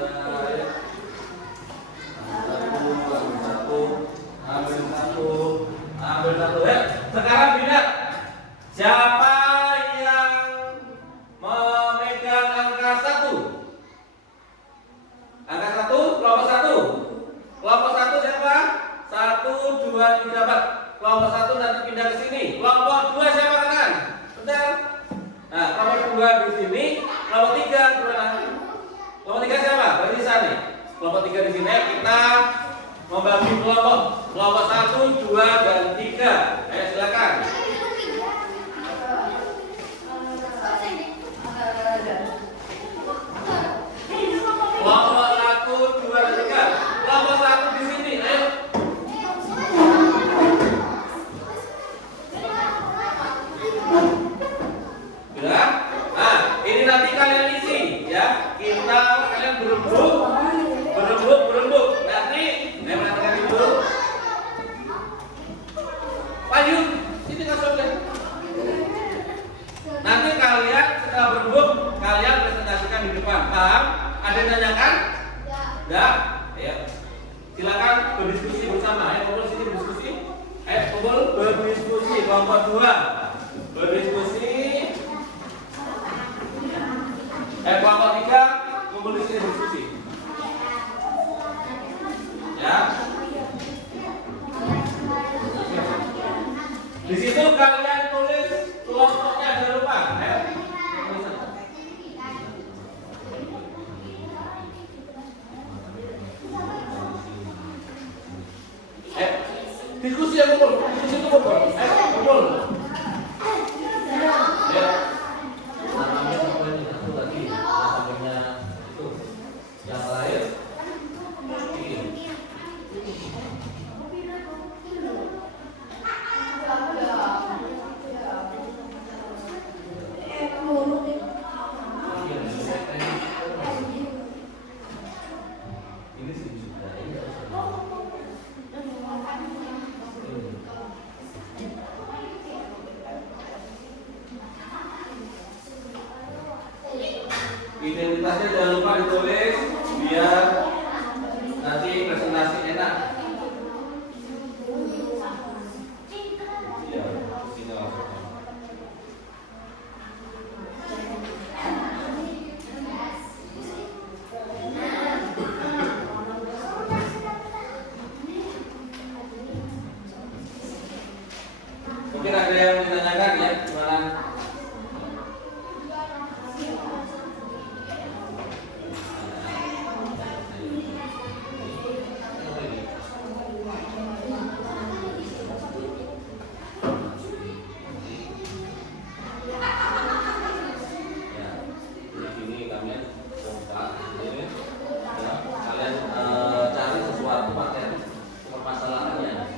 Ambil satu. Sekarang pindah. Siapa yang memegang angka 1? Angka 1, kelompok 1. Kelompok 1 siapa? 1, 2, 3, 4. Kelompok 1 nanti pindah ke sini. Kelompok 2 siapa kan? Betul? Nah, kelompok 2 di sini. Kelompok 3 mana? Kelompok 3 siapa? Berarti sana. Kelompok 3 di sini kita membagi kelompok. Kelompok 1, 2, dan 3. Ayo silakan. Kelompok 1, 2, dan 3. Kelompok 1 di sini. Ayo. Sudah? Nah, ini nanti kalian isi ya. Kalian berembuk. Nanti perhatikan itu. Lanjut. Sini kasih deh. Nanti kalian setelah berembuk, kalian presentasikan di depan. Paham? Ada yang tanyakan? Ya. Ya. Silakan berdiskusi bersama. Ayo kumpul sini berdiskusi. Ayo kumpul berdiskusi. Kelompok 2 berdiskusi. Kelompok 3 kumpul di sini berdiskusi. Ya. Di situ kalian tulis kelompoknya, jangan lupa. Ayo. Diskusi yang kumpul. Diskusi itu kumpul. Ayo kumpul. Ya. Namanya sampai satu lagi. Sampainya itu yang lain. Ini sih sudah ini. Identitasnya jangan lupa ditulis biar nanti presentasi enak. Ya, sini langsung. Mungkin ada yang ditanyakan ya, gimana? Cari sesuatu materi permasalahannya.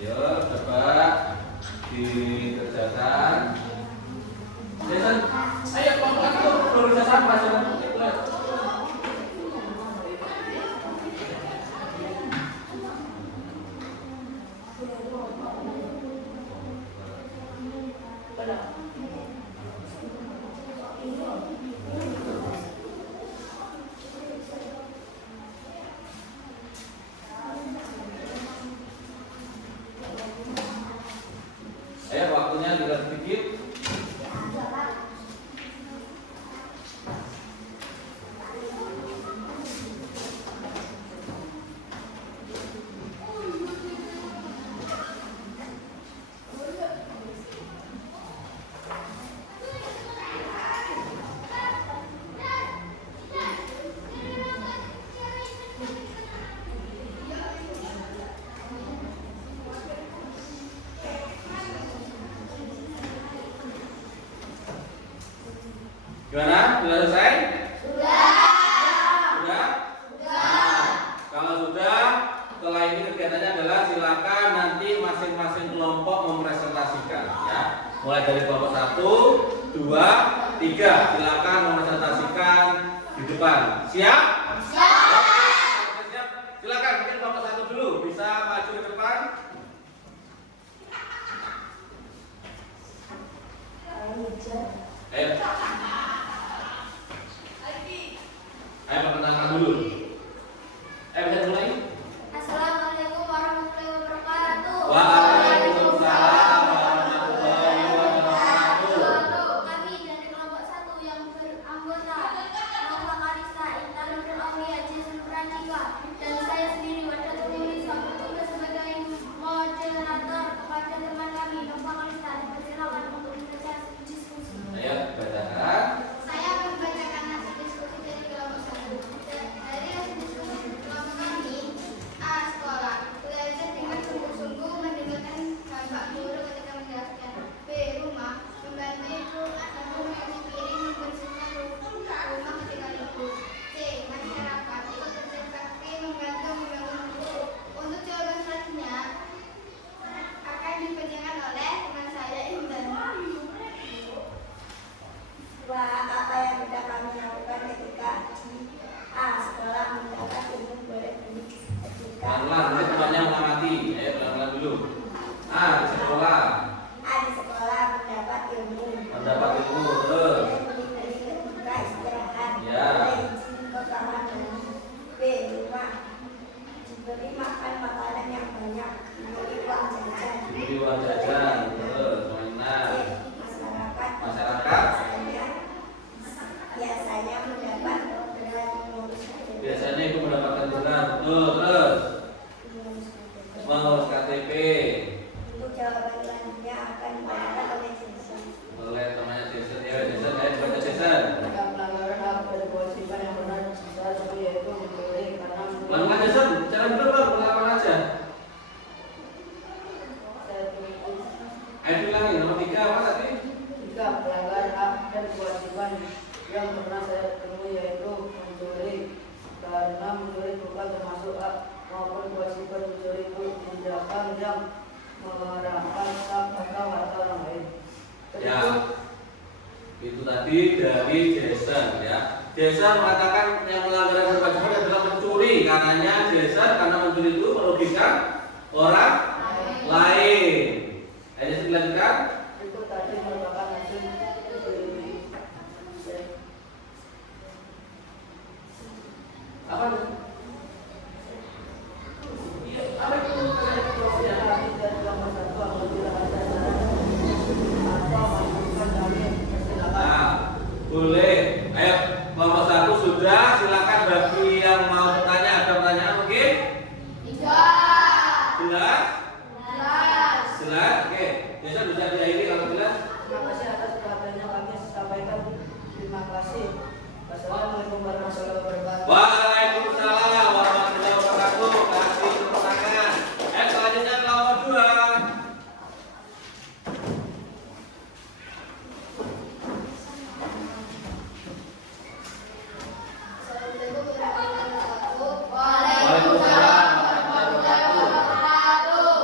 Ayo coba dikerjakan. Jason, ayo kelompok itu berusaha sama jangan ikut. Ayo waktunya juga sedikit. Gimana? Sudah selesai? Sudah? Nah, kalau sudah, setelah ini kegiatannya adalah silakan nanti masing-masing kelompok mempresentasikan ya. Mulai dari kelompok 1, 2, 3. Silakan mempresentasikan di depan. Siap? Siap. Siap. Silakan mungkin kelompok 1 dulu bisa maju ke depan. Ayo. Ayo perkenalkan dulu. Ayo bisa mulai. Assalamualaikum warahmatullahi wabarakatuh. Waalaikumsalam warahmatullahi wabarakatuh. Kami dari kelompok 1 yang beranggota Nova Kalista, Intan Nurul Aulia, Jason Pranjika, dan saya sendiri Wadatul Nisa bertugas sebagai moderator kepada teman kami Nova Kalista. Dipersilakan untuk berdiskusi. Ayo bacakan. Saya membacakan hasil diskusi dari kelompok 1. Dari hasil diskusi kelompok kami, A. Sekolah belajar dengan sungguh-sungguh mendengarkan bapak guru ketika menjelaskan. B. Rumah membantu ibu mencuci piring, membersihkan rumah ketika libur. C. Masyarakat ikut terjun bakti membantu membangun buku. Untuk jawaban selanjutnya akan dibacakan oleh teman saya Intan. Apa yang sudah kami lakukan ketika di A. Sekolah mendapat ilmu boleh ketika Pelan-pelan, nanti temannya mengamati. Ayo pelan-pelan dulu. A. Di sekolah. A. Di sekolah mendapat ilmu Mendapat ilmu terus. diberi ketika istirahat Ya. boleh izin ke kamar mandi. B. Rumah diberi makan makanan yang banyak, diberi uang jajan. Beri uang jajan terus mainan. C. Masyarakat biasanya mendapat orderan mengurus KTP. biasanya itu mendapatkan benar betul terus mengurus KTP Untuk jawaban selanjutnya akan dibacakan oleh Jason. oleh temannya Jason. Ya Jason, ayo baca Jason. Yang pelanggaran hak pada kewajiban yang benar satu yaitu mencuri karena Pelan-pelan Jason, jangan dulu bang, pelan-pelan aja. saya tulis Ayo ulangi, nomor 3 apa tadi? tiga pelanggaran hak dan kewajiban yang pernah saya temui yaitu mencuri karena mencuri bukan termasuk hak maupun kewajiban. Mencuri itu tindakan yang merampas hak atau harta orang lain. Ya, itu tadi dari Jason ya. Jason mengatakan yang melanggar kewajiban adalah mencuri. Karenanya Jason karena mencuri itu merugikan orang lain. Ayo dilanjutkan. Itu tadi merupakan hasil dari apa? Iya, apa itu dari kelompok 1 apabila ada saran atau masukan kami persilakan. Nah, boleh. Ayo kelompok 1 sudah. Silakan bagi yang mau bertanya. Ada pertanyaan mungkin? Jelas? Jelas? Oke. Jason bisa diakhiri kalau jelas. Terima kasih atas perhatiannya kami sampaikan. Terima kasih. Wassalamualaikum warahmatullahi wabarakatuh. Waalaikumsalam warahmatullahi wabarakatuh. Kasih tepuk tangan. Selanjutnya kelompok 2. Assalamualaikum warahmatullahi wabarakatuh. Waalaikumsalam warahmatullahi wabarakatuh.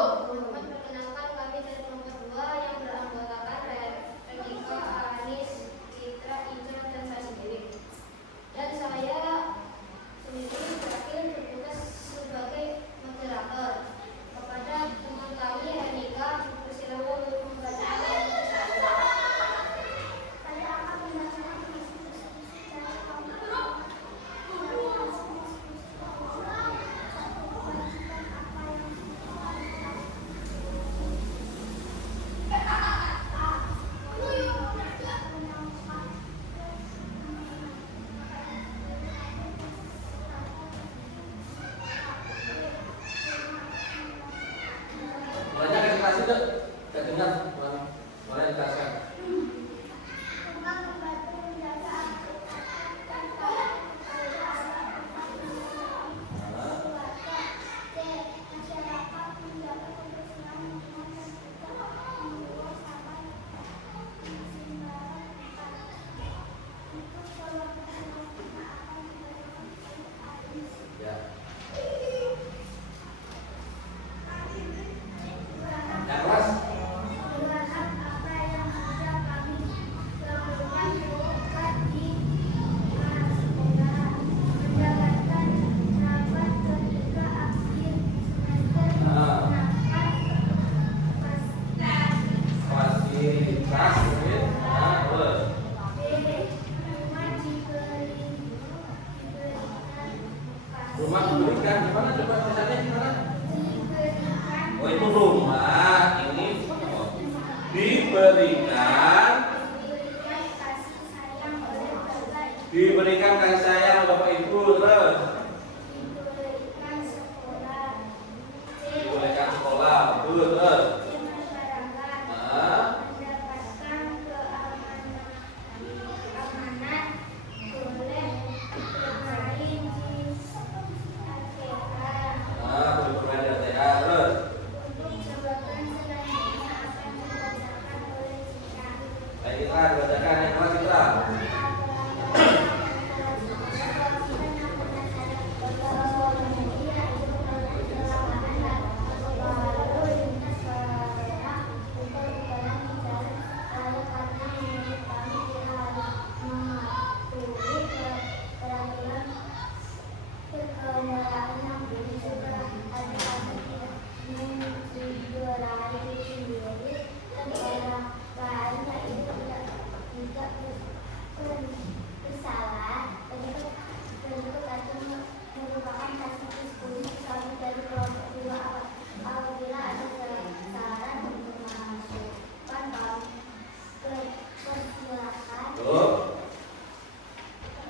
Citra dibacakan yang mana Citra?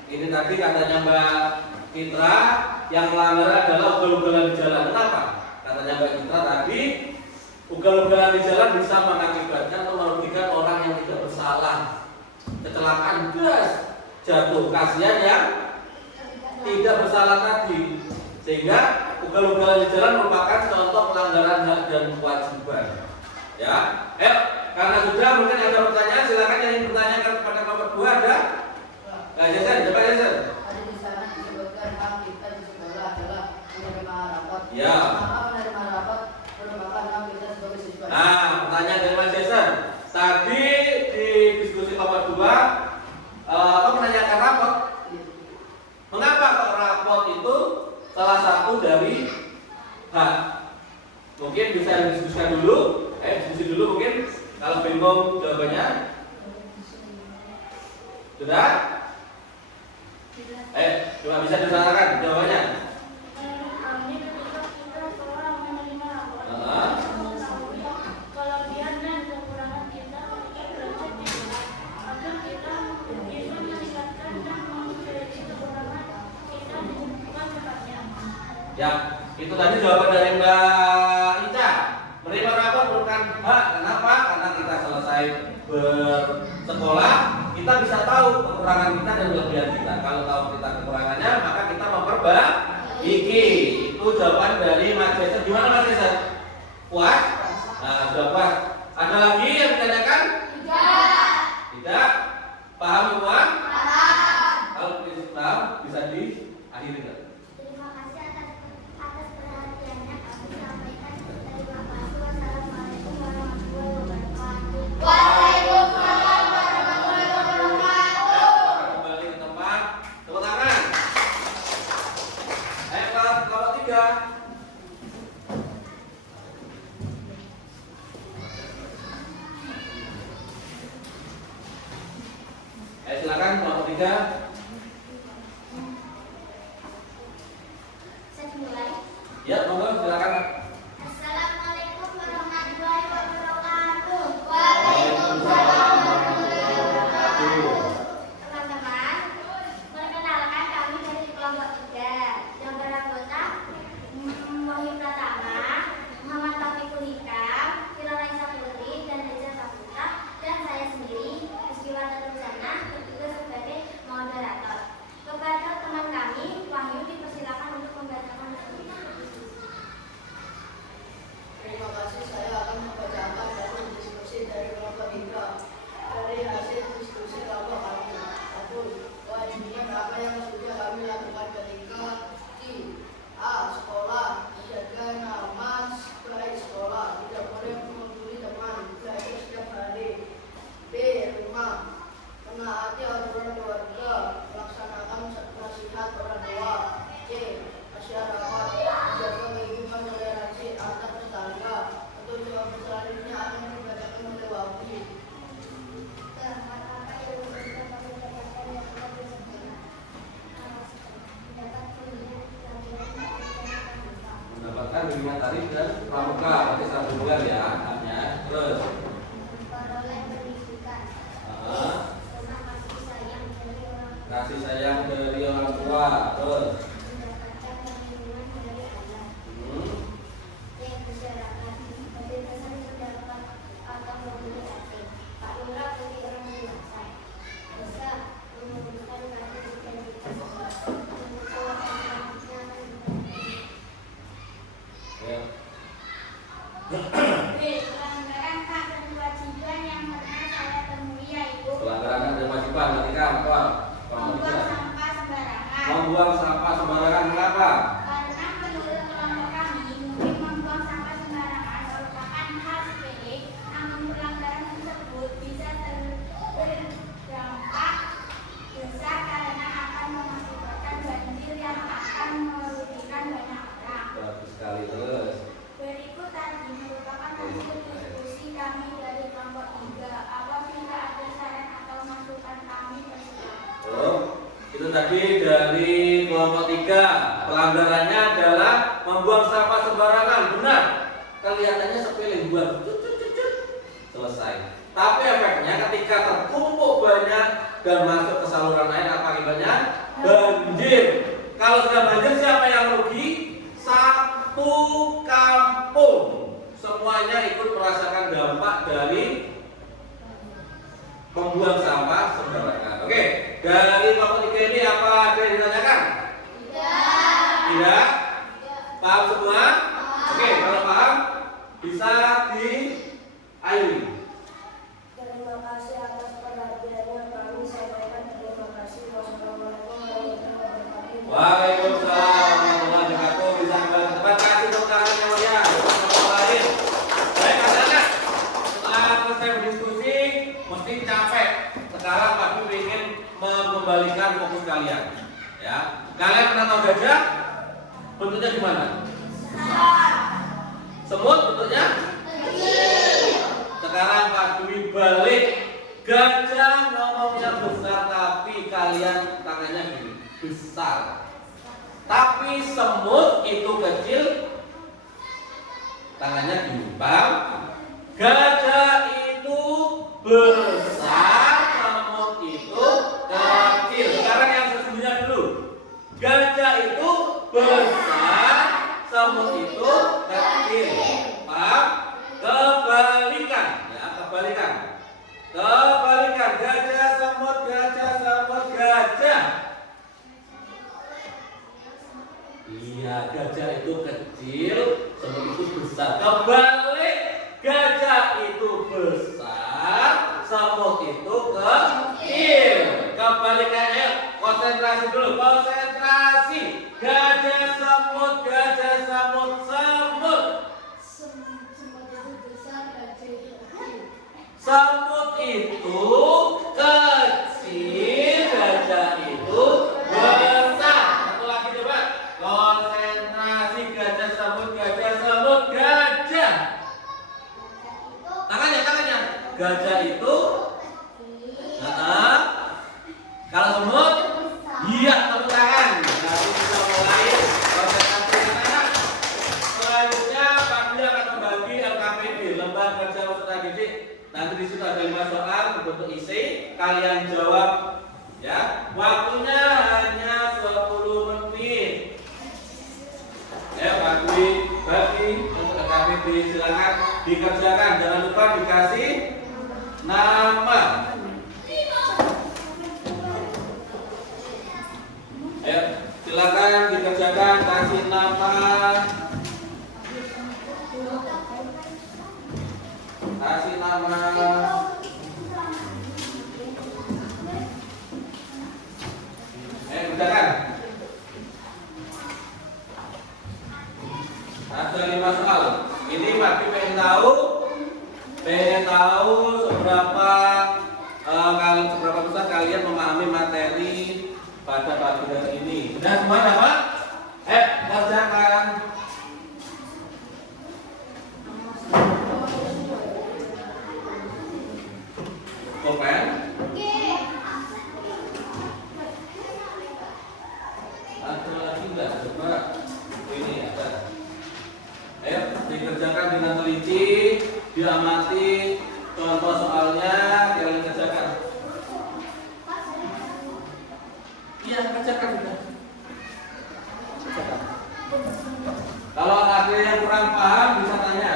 Ini tadi katanya Mbak Citra yang melanggar adalah ugal-ugalan di jalan. Kenapa? Katanya Mbak Citra tadi ugal-ugalan di jalan bisa mengakibatkan atau merugikan orang yang tidak bersalah. Kecelakaan gas, jatuh, kasihan yang tidak bersalah tadi. Sehingga ugal-ugalan di jalan merupakan contoh pelanggaran hak dan kewajiban. Ya, karena sudah mungkin ada pertanyaan, silakan yang ingin bertanyakan kepada kelompok 2 ada. Jason, coba Jason. Ada di sana disebutkan hak kita di sekolah adalah menerima rapat. Ya. Maka menerima rapat merupakan hak kita sebagai siswa. Nah, pertanyaan dari Mas Jason. Tadi di diskusi kelompok 2, kau menanyakan rapot. Mengapa kok rapot itu salah satu dari hak? Mungkin bisa didiskusikan dulu. Diskusi dulu mungkin. Kalau bingung jawabannya. Sudah? Coba bisa disarankan jawabannya. Kelebihan dan kekurangan kita belajar di rumah agar kita bisa meningkatkan dan memperbaiki kekurangan kita bukan cepatnya. Ya, itu tadi jawaban dari Mbak Ica. Menerima rapor bukan hak. Kenapa? Karena kita selesai bersekolah, kita bisa tahu kekurangan kita dan kelebihan kita. Kalau tahu kita kekurangannya, maka kita memperbaiki. Itu jawaban dari Mas Jason. Gimana Mas Jason? Puas? Nah, sudah puas. Ada lagi yang ditanyakan? Tidak. Paham semua? Kalau paham, bisa diakhiri. Terima kasih atas perhatiannya. Kami sampaikan terima kasih. Wassalamualaikum warahmatullahi wabarakatuh. Waalaikumsalam warahmatullahi wabarakatuh. Kembali ke tempat. Tepuk tangan. Kelompok 3. Silakan kelompok 3. Saya mulai. Ya, monggo silakan. Assalamualaikum warahmatullahi wabarakatuh. Waalaikumsalam warahmatullahi wabarakatuh. Teman-teman, perkenalkan kami dari kelompok 3 yang beranggota Wahyu Pratama, Muhammad Taufikul Hikam, Firalaisa Putri, dan Reza Saputra, dan saya sendiri, Rizky Wardatul Jannah, bertugas sebagai moderator. Kepada teman kami, Wahyu dipersilakan untuk membacakan Terima kasih, saya akan membacakan hasil diskusi dari kelompok 3. Dari hasil diskusi kelompok kami, 1. Kewajiban apa yang sudah kami lakukan ketika A. Sekolah, jaga nama baik sekolah, tidak boleh mengunjungi teman, belajar setiap hari. B. Rumah, menaati aturan keluarga, melaksanakan nasihat orang tua. C. Masyarakat, menjaga kehidupan toleransi antar tetangga. Untuk jawaban selanjutnya akan dibacakan oleh Wahyu. Mendapatkan bimbingan tarif dan pramuka, berarti sambungan ya haknya. Terus memperoleh pendidikan, tentang kasih sayang dari orang tua, kasih sayang dari orang tua. Terus mendapatkan perlindungan dari Allah. Yang masyarakat, kebebasan pendapat atau mobilisasi. Pak Lurah bagi orang dewasa bisa memutuskan kartu identitas untuk selanjutnya akan ya. tadi dari kelompok 3. Pelanggarannya adalah membuang sampah sembarangan. Benar. Kelihatannya sepele, buang. Selesai. Tapi efeknya ketika tertumpuk banyak dan masuk ke saluran air, apa akibatnya? Banjir. Kalau sudah banjir, siapa yang rugi? Satu kampung. Semuanya ikut merasakan dampak dari membuang sampah sembarangan. Oke, dari kelompok 3 ini apa ada yang ditanyakan? Tidak? Paham semua? Oke, kalau paham bisa diayomi. Terima kasih atas perhatiannya. Kami sampaikan terima kasih. Wassalamualaikum warahmatullahi wabarakatuh. Waalaikumsalam warahmatullahi wabarakatuh. Bisa kembali ke tempat. Kasih tepuk tangan yang mulia. Lain. Baik, anak-anak. Setelah selesai berdiskusi, mesti capek. Sekarang Pak Guru ingin mengembalikan fokus kalian. Ya, kalian pernah tahu gajah? Bentuknya gimana? Semut bentuknya? Sekarang Pak Dwi balik. Gajah ngomongnya besar, tapi kalian tangannya gini, besar. Tapi semut itu kecil, tangannya gini. Paham? Gajah itu besar, semut itu kecil. Sekarang yang sesungguhnya dulu. Gajah itu besar, semut itu kecil. Paham? Kebalikan, ya, kebalikan. Kebalikan, gajah, semut, gajah, semut, gajah. Iya, gajah itu kecil, semut itu besar. Kebalik, gajah itu besar, semut itu kecil. Kebalikannya, konsentrasi dulu, konsentrasi. Gajah, semut, gajah, semut, semut. Semut itu kecil, gajah itu besar. Satu lagi coba. Konsentrasi, gajah, semut, gajah. Tangannya. Gajah itu kalau semut, iya, tepuk tangan. Nanti kita mulai konsentrasi anak-anak. Selanjutnya Pak Dwi akan membagi LKPD, lembar kerja usaha didik. Nanti di situ ada 5 soal berbentuk isi, kalian jawab. Ya, waktunya hanya 10 menit. Ya, Pak Dwi bagi untuk LKPD, silakan dikerjakan. Jangan lupa dikasih nama. Ya, silakan dikerjakan, kasih nama. Kasih nama. Kerjakan. Ada 5 soal. Ini Pak Dwi pengen tahu seberapa besar kalian memahami materi pada pagi hari ini. Sudah semua dapat? Kerjakan. Pulpen. Ada lagi enggak? Coba ini ada. Ayo dikerjakan dengan teliti, diamati contoh soalnya, kalian kerjakan. Iya, kerjakan juga. Kerjakan. Kalau ada yang kurang paham bisa tanya.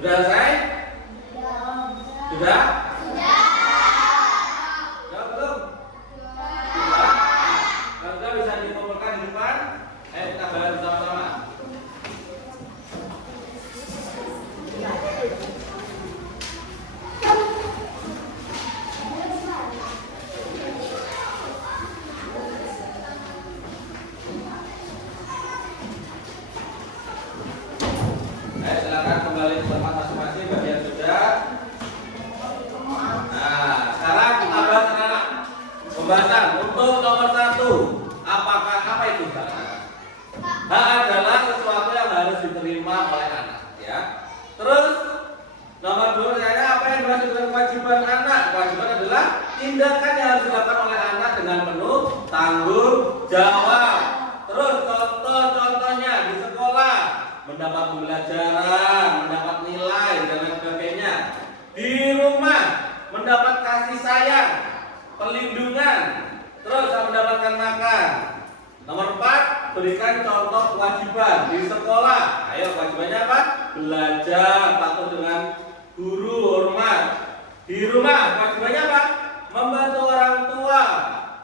Sudah selesai? Sudah? Sudah belum? Sudah? Kalau sudah bisa dikumpulkan di depan. Ayo kita bayar bersama-sama. kewajiban anak. Kewajiban adalah tindakan yang harus dilakukan oleh anak dengan penuh tanggung jawab. Terus contoh-contohnya di sekolah, mendapat pembelajaran, mendapat nilai dan lain sebagainya. Di rumah mendapat kasih sayang, perlindungan, terus mendapatkan makan. Nomor 4, berikan contoh kewajiban di sekolah. Ayo, kewajibannya apa? Belajar, patuh dengan guru, hormat. Di rumah kewajibannya apa? Membantu orang tua,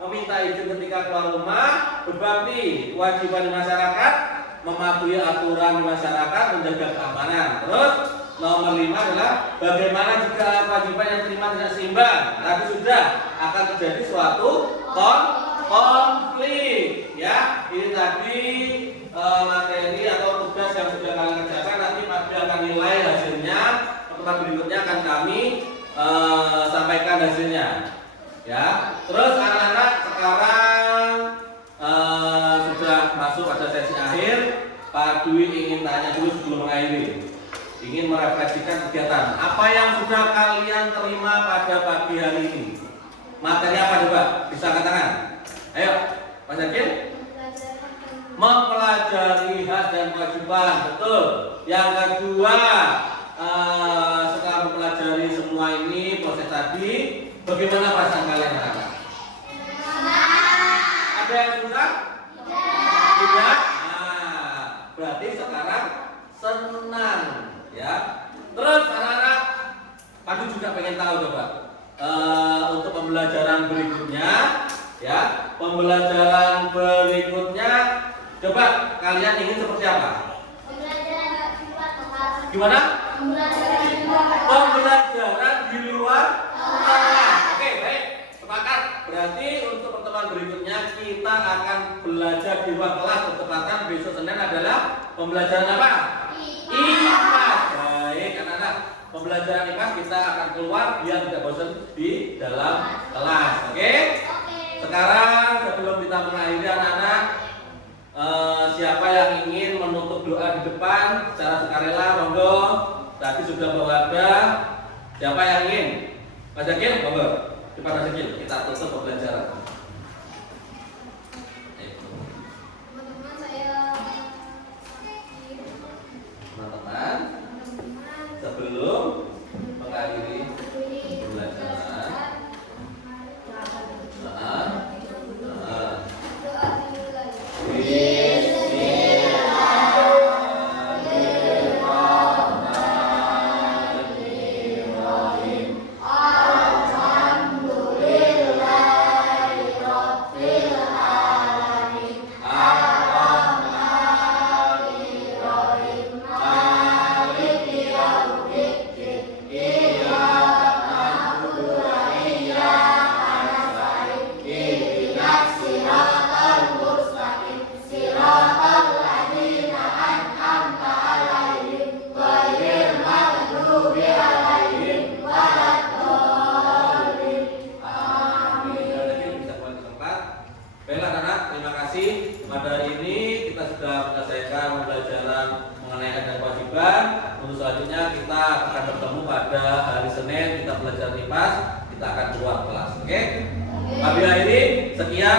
meminta izin ketika keluar rumah, berbakti. Kewajiban di masyarakat, mematuhi aturan di masyarakat, menjaga keamanan. Terus nomor 5 adalah bagaimana jika kewajiban yang terima tidak seimbang. Tadi sudah akan terjadi suatu konflik. Ya, ini tadi materi atau tugas yang sudah kalian kerjakan. Nanti Pak akan nilai hasilnya. Pertemuan berikutnya akan kami sampaikan hasilnya. Ya, terus anak-anak sekarang sudah masuk pada sesi akhir. Pak Dwi ingin tanya dulu sebelum mengakhiri. Ingin merefleksikan kegiatan. Apa yang sudah kalian terima pada pagi hari ini? Materi apa coba? Bisa angkat tangan. Ayo, Mas Zakir. Mempelajari hak dan kewajiban, betul. Yang kedua, setelah mempelajari semua ini proses tadi, bagaimana perasaan kalian anak-anak? Ada yang susah? Tidak. Nah, berarti sekarang senang, ya. Terus anak-anak, Padu juga pengen tahu coba untuk pembelajaran berikutnya, ya. Pembelajaran berikutnya, coba kalian ingin seperti apa? Gimana? Pembelajaran di luar kelas. Oke, baik. Sepakat. Berarti untuk pertemuan berikutnya kita akan belajar di luar kelas. Bertepatan besok Senin adalah pembelajaran apa? IPAS. Baik, anak-anak. Pembelajaran IPAS kita akan keluar biar tidak bosan di dalam kelas. Oke? Sekarang sebelum kita mengakhiri anak-anak, siapa yang ingin menutup doa di depan secara sukarela, monggo. Tadi sudah berada. Siapa yang ingin? Mas Zakir, monggo. Depan Mas Zakir, kita tutup pembelajaran. Teman-teman, saya Teman-teman, sebelum mengakhiri pembelajaran, doa dulu lagi. Baiklah anak-anak, terima kasih. Pada hari ini kita sudah menyelesaikan pembelajaran mengenai hak dan kewajiban. Untuk selanjutnya kita akan bertemu pada hari Senin, kita belajar IPAS, kita akan keluar kelas. Oke? Wabillahi, sekian.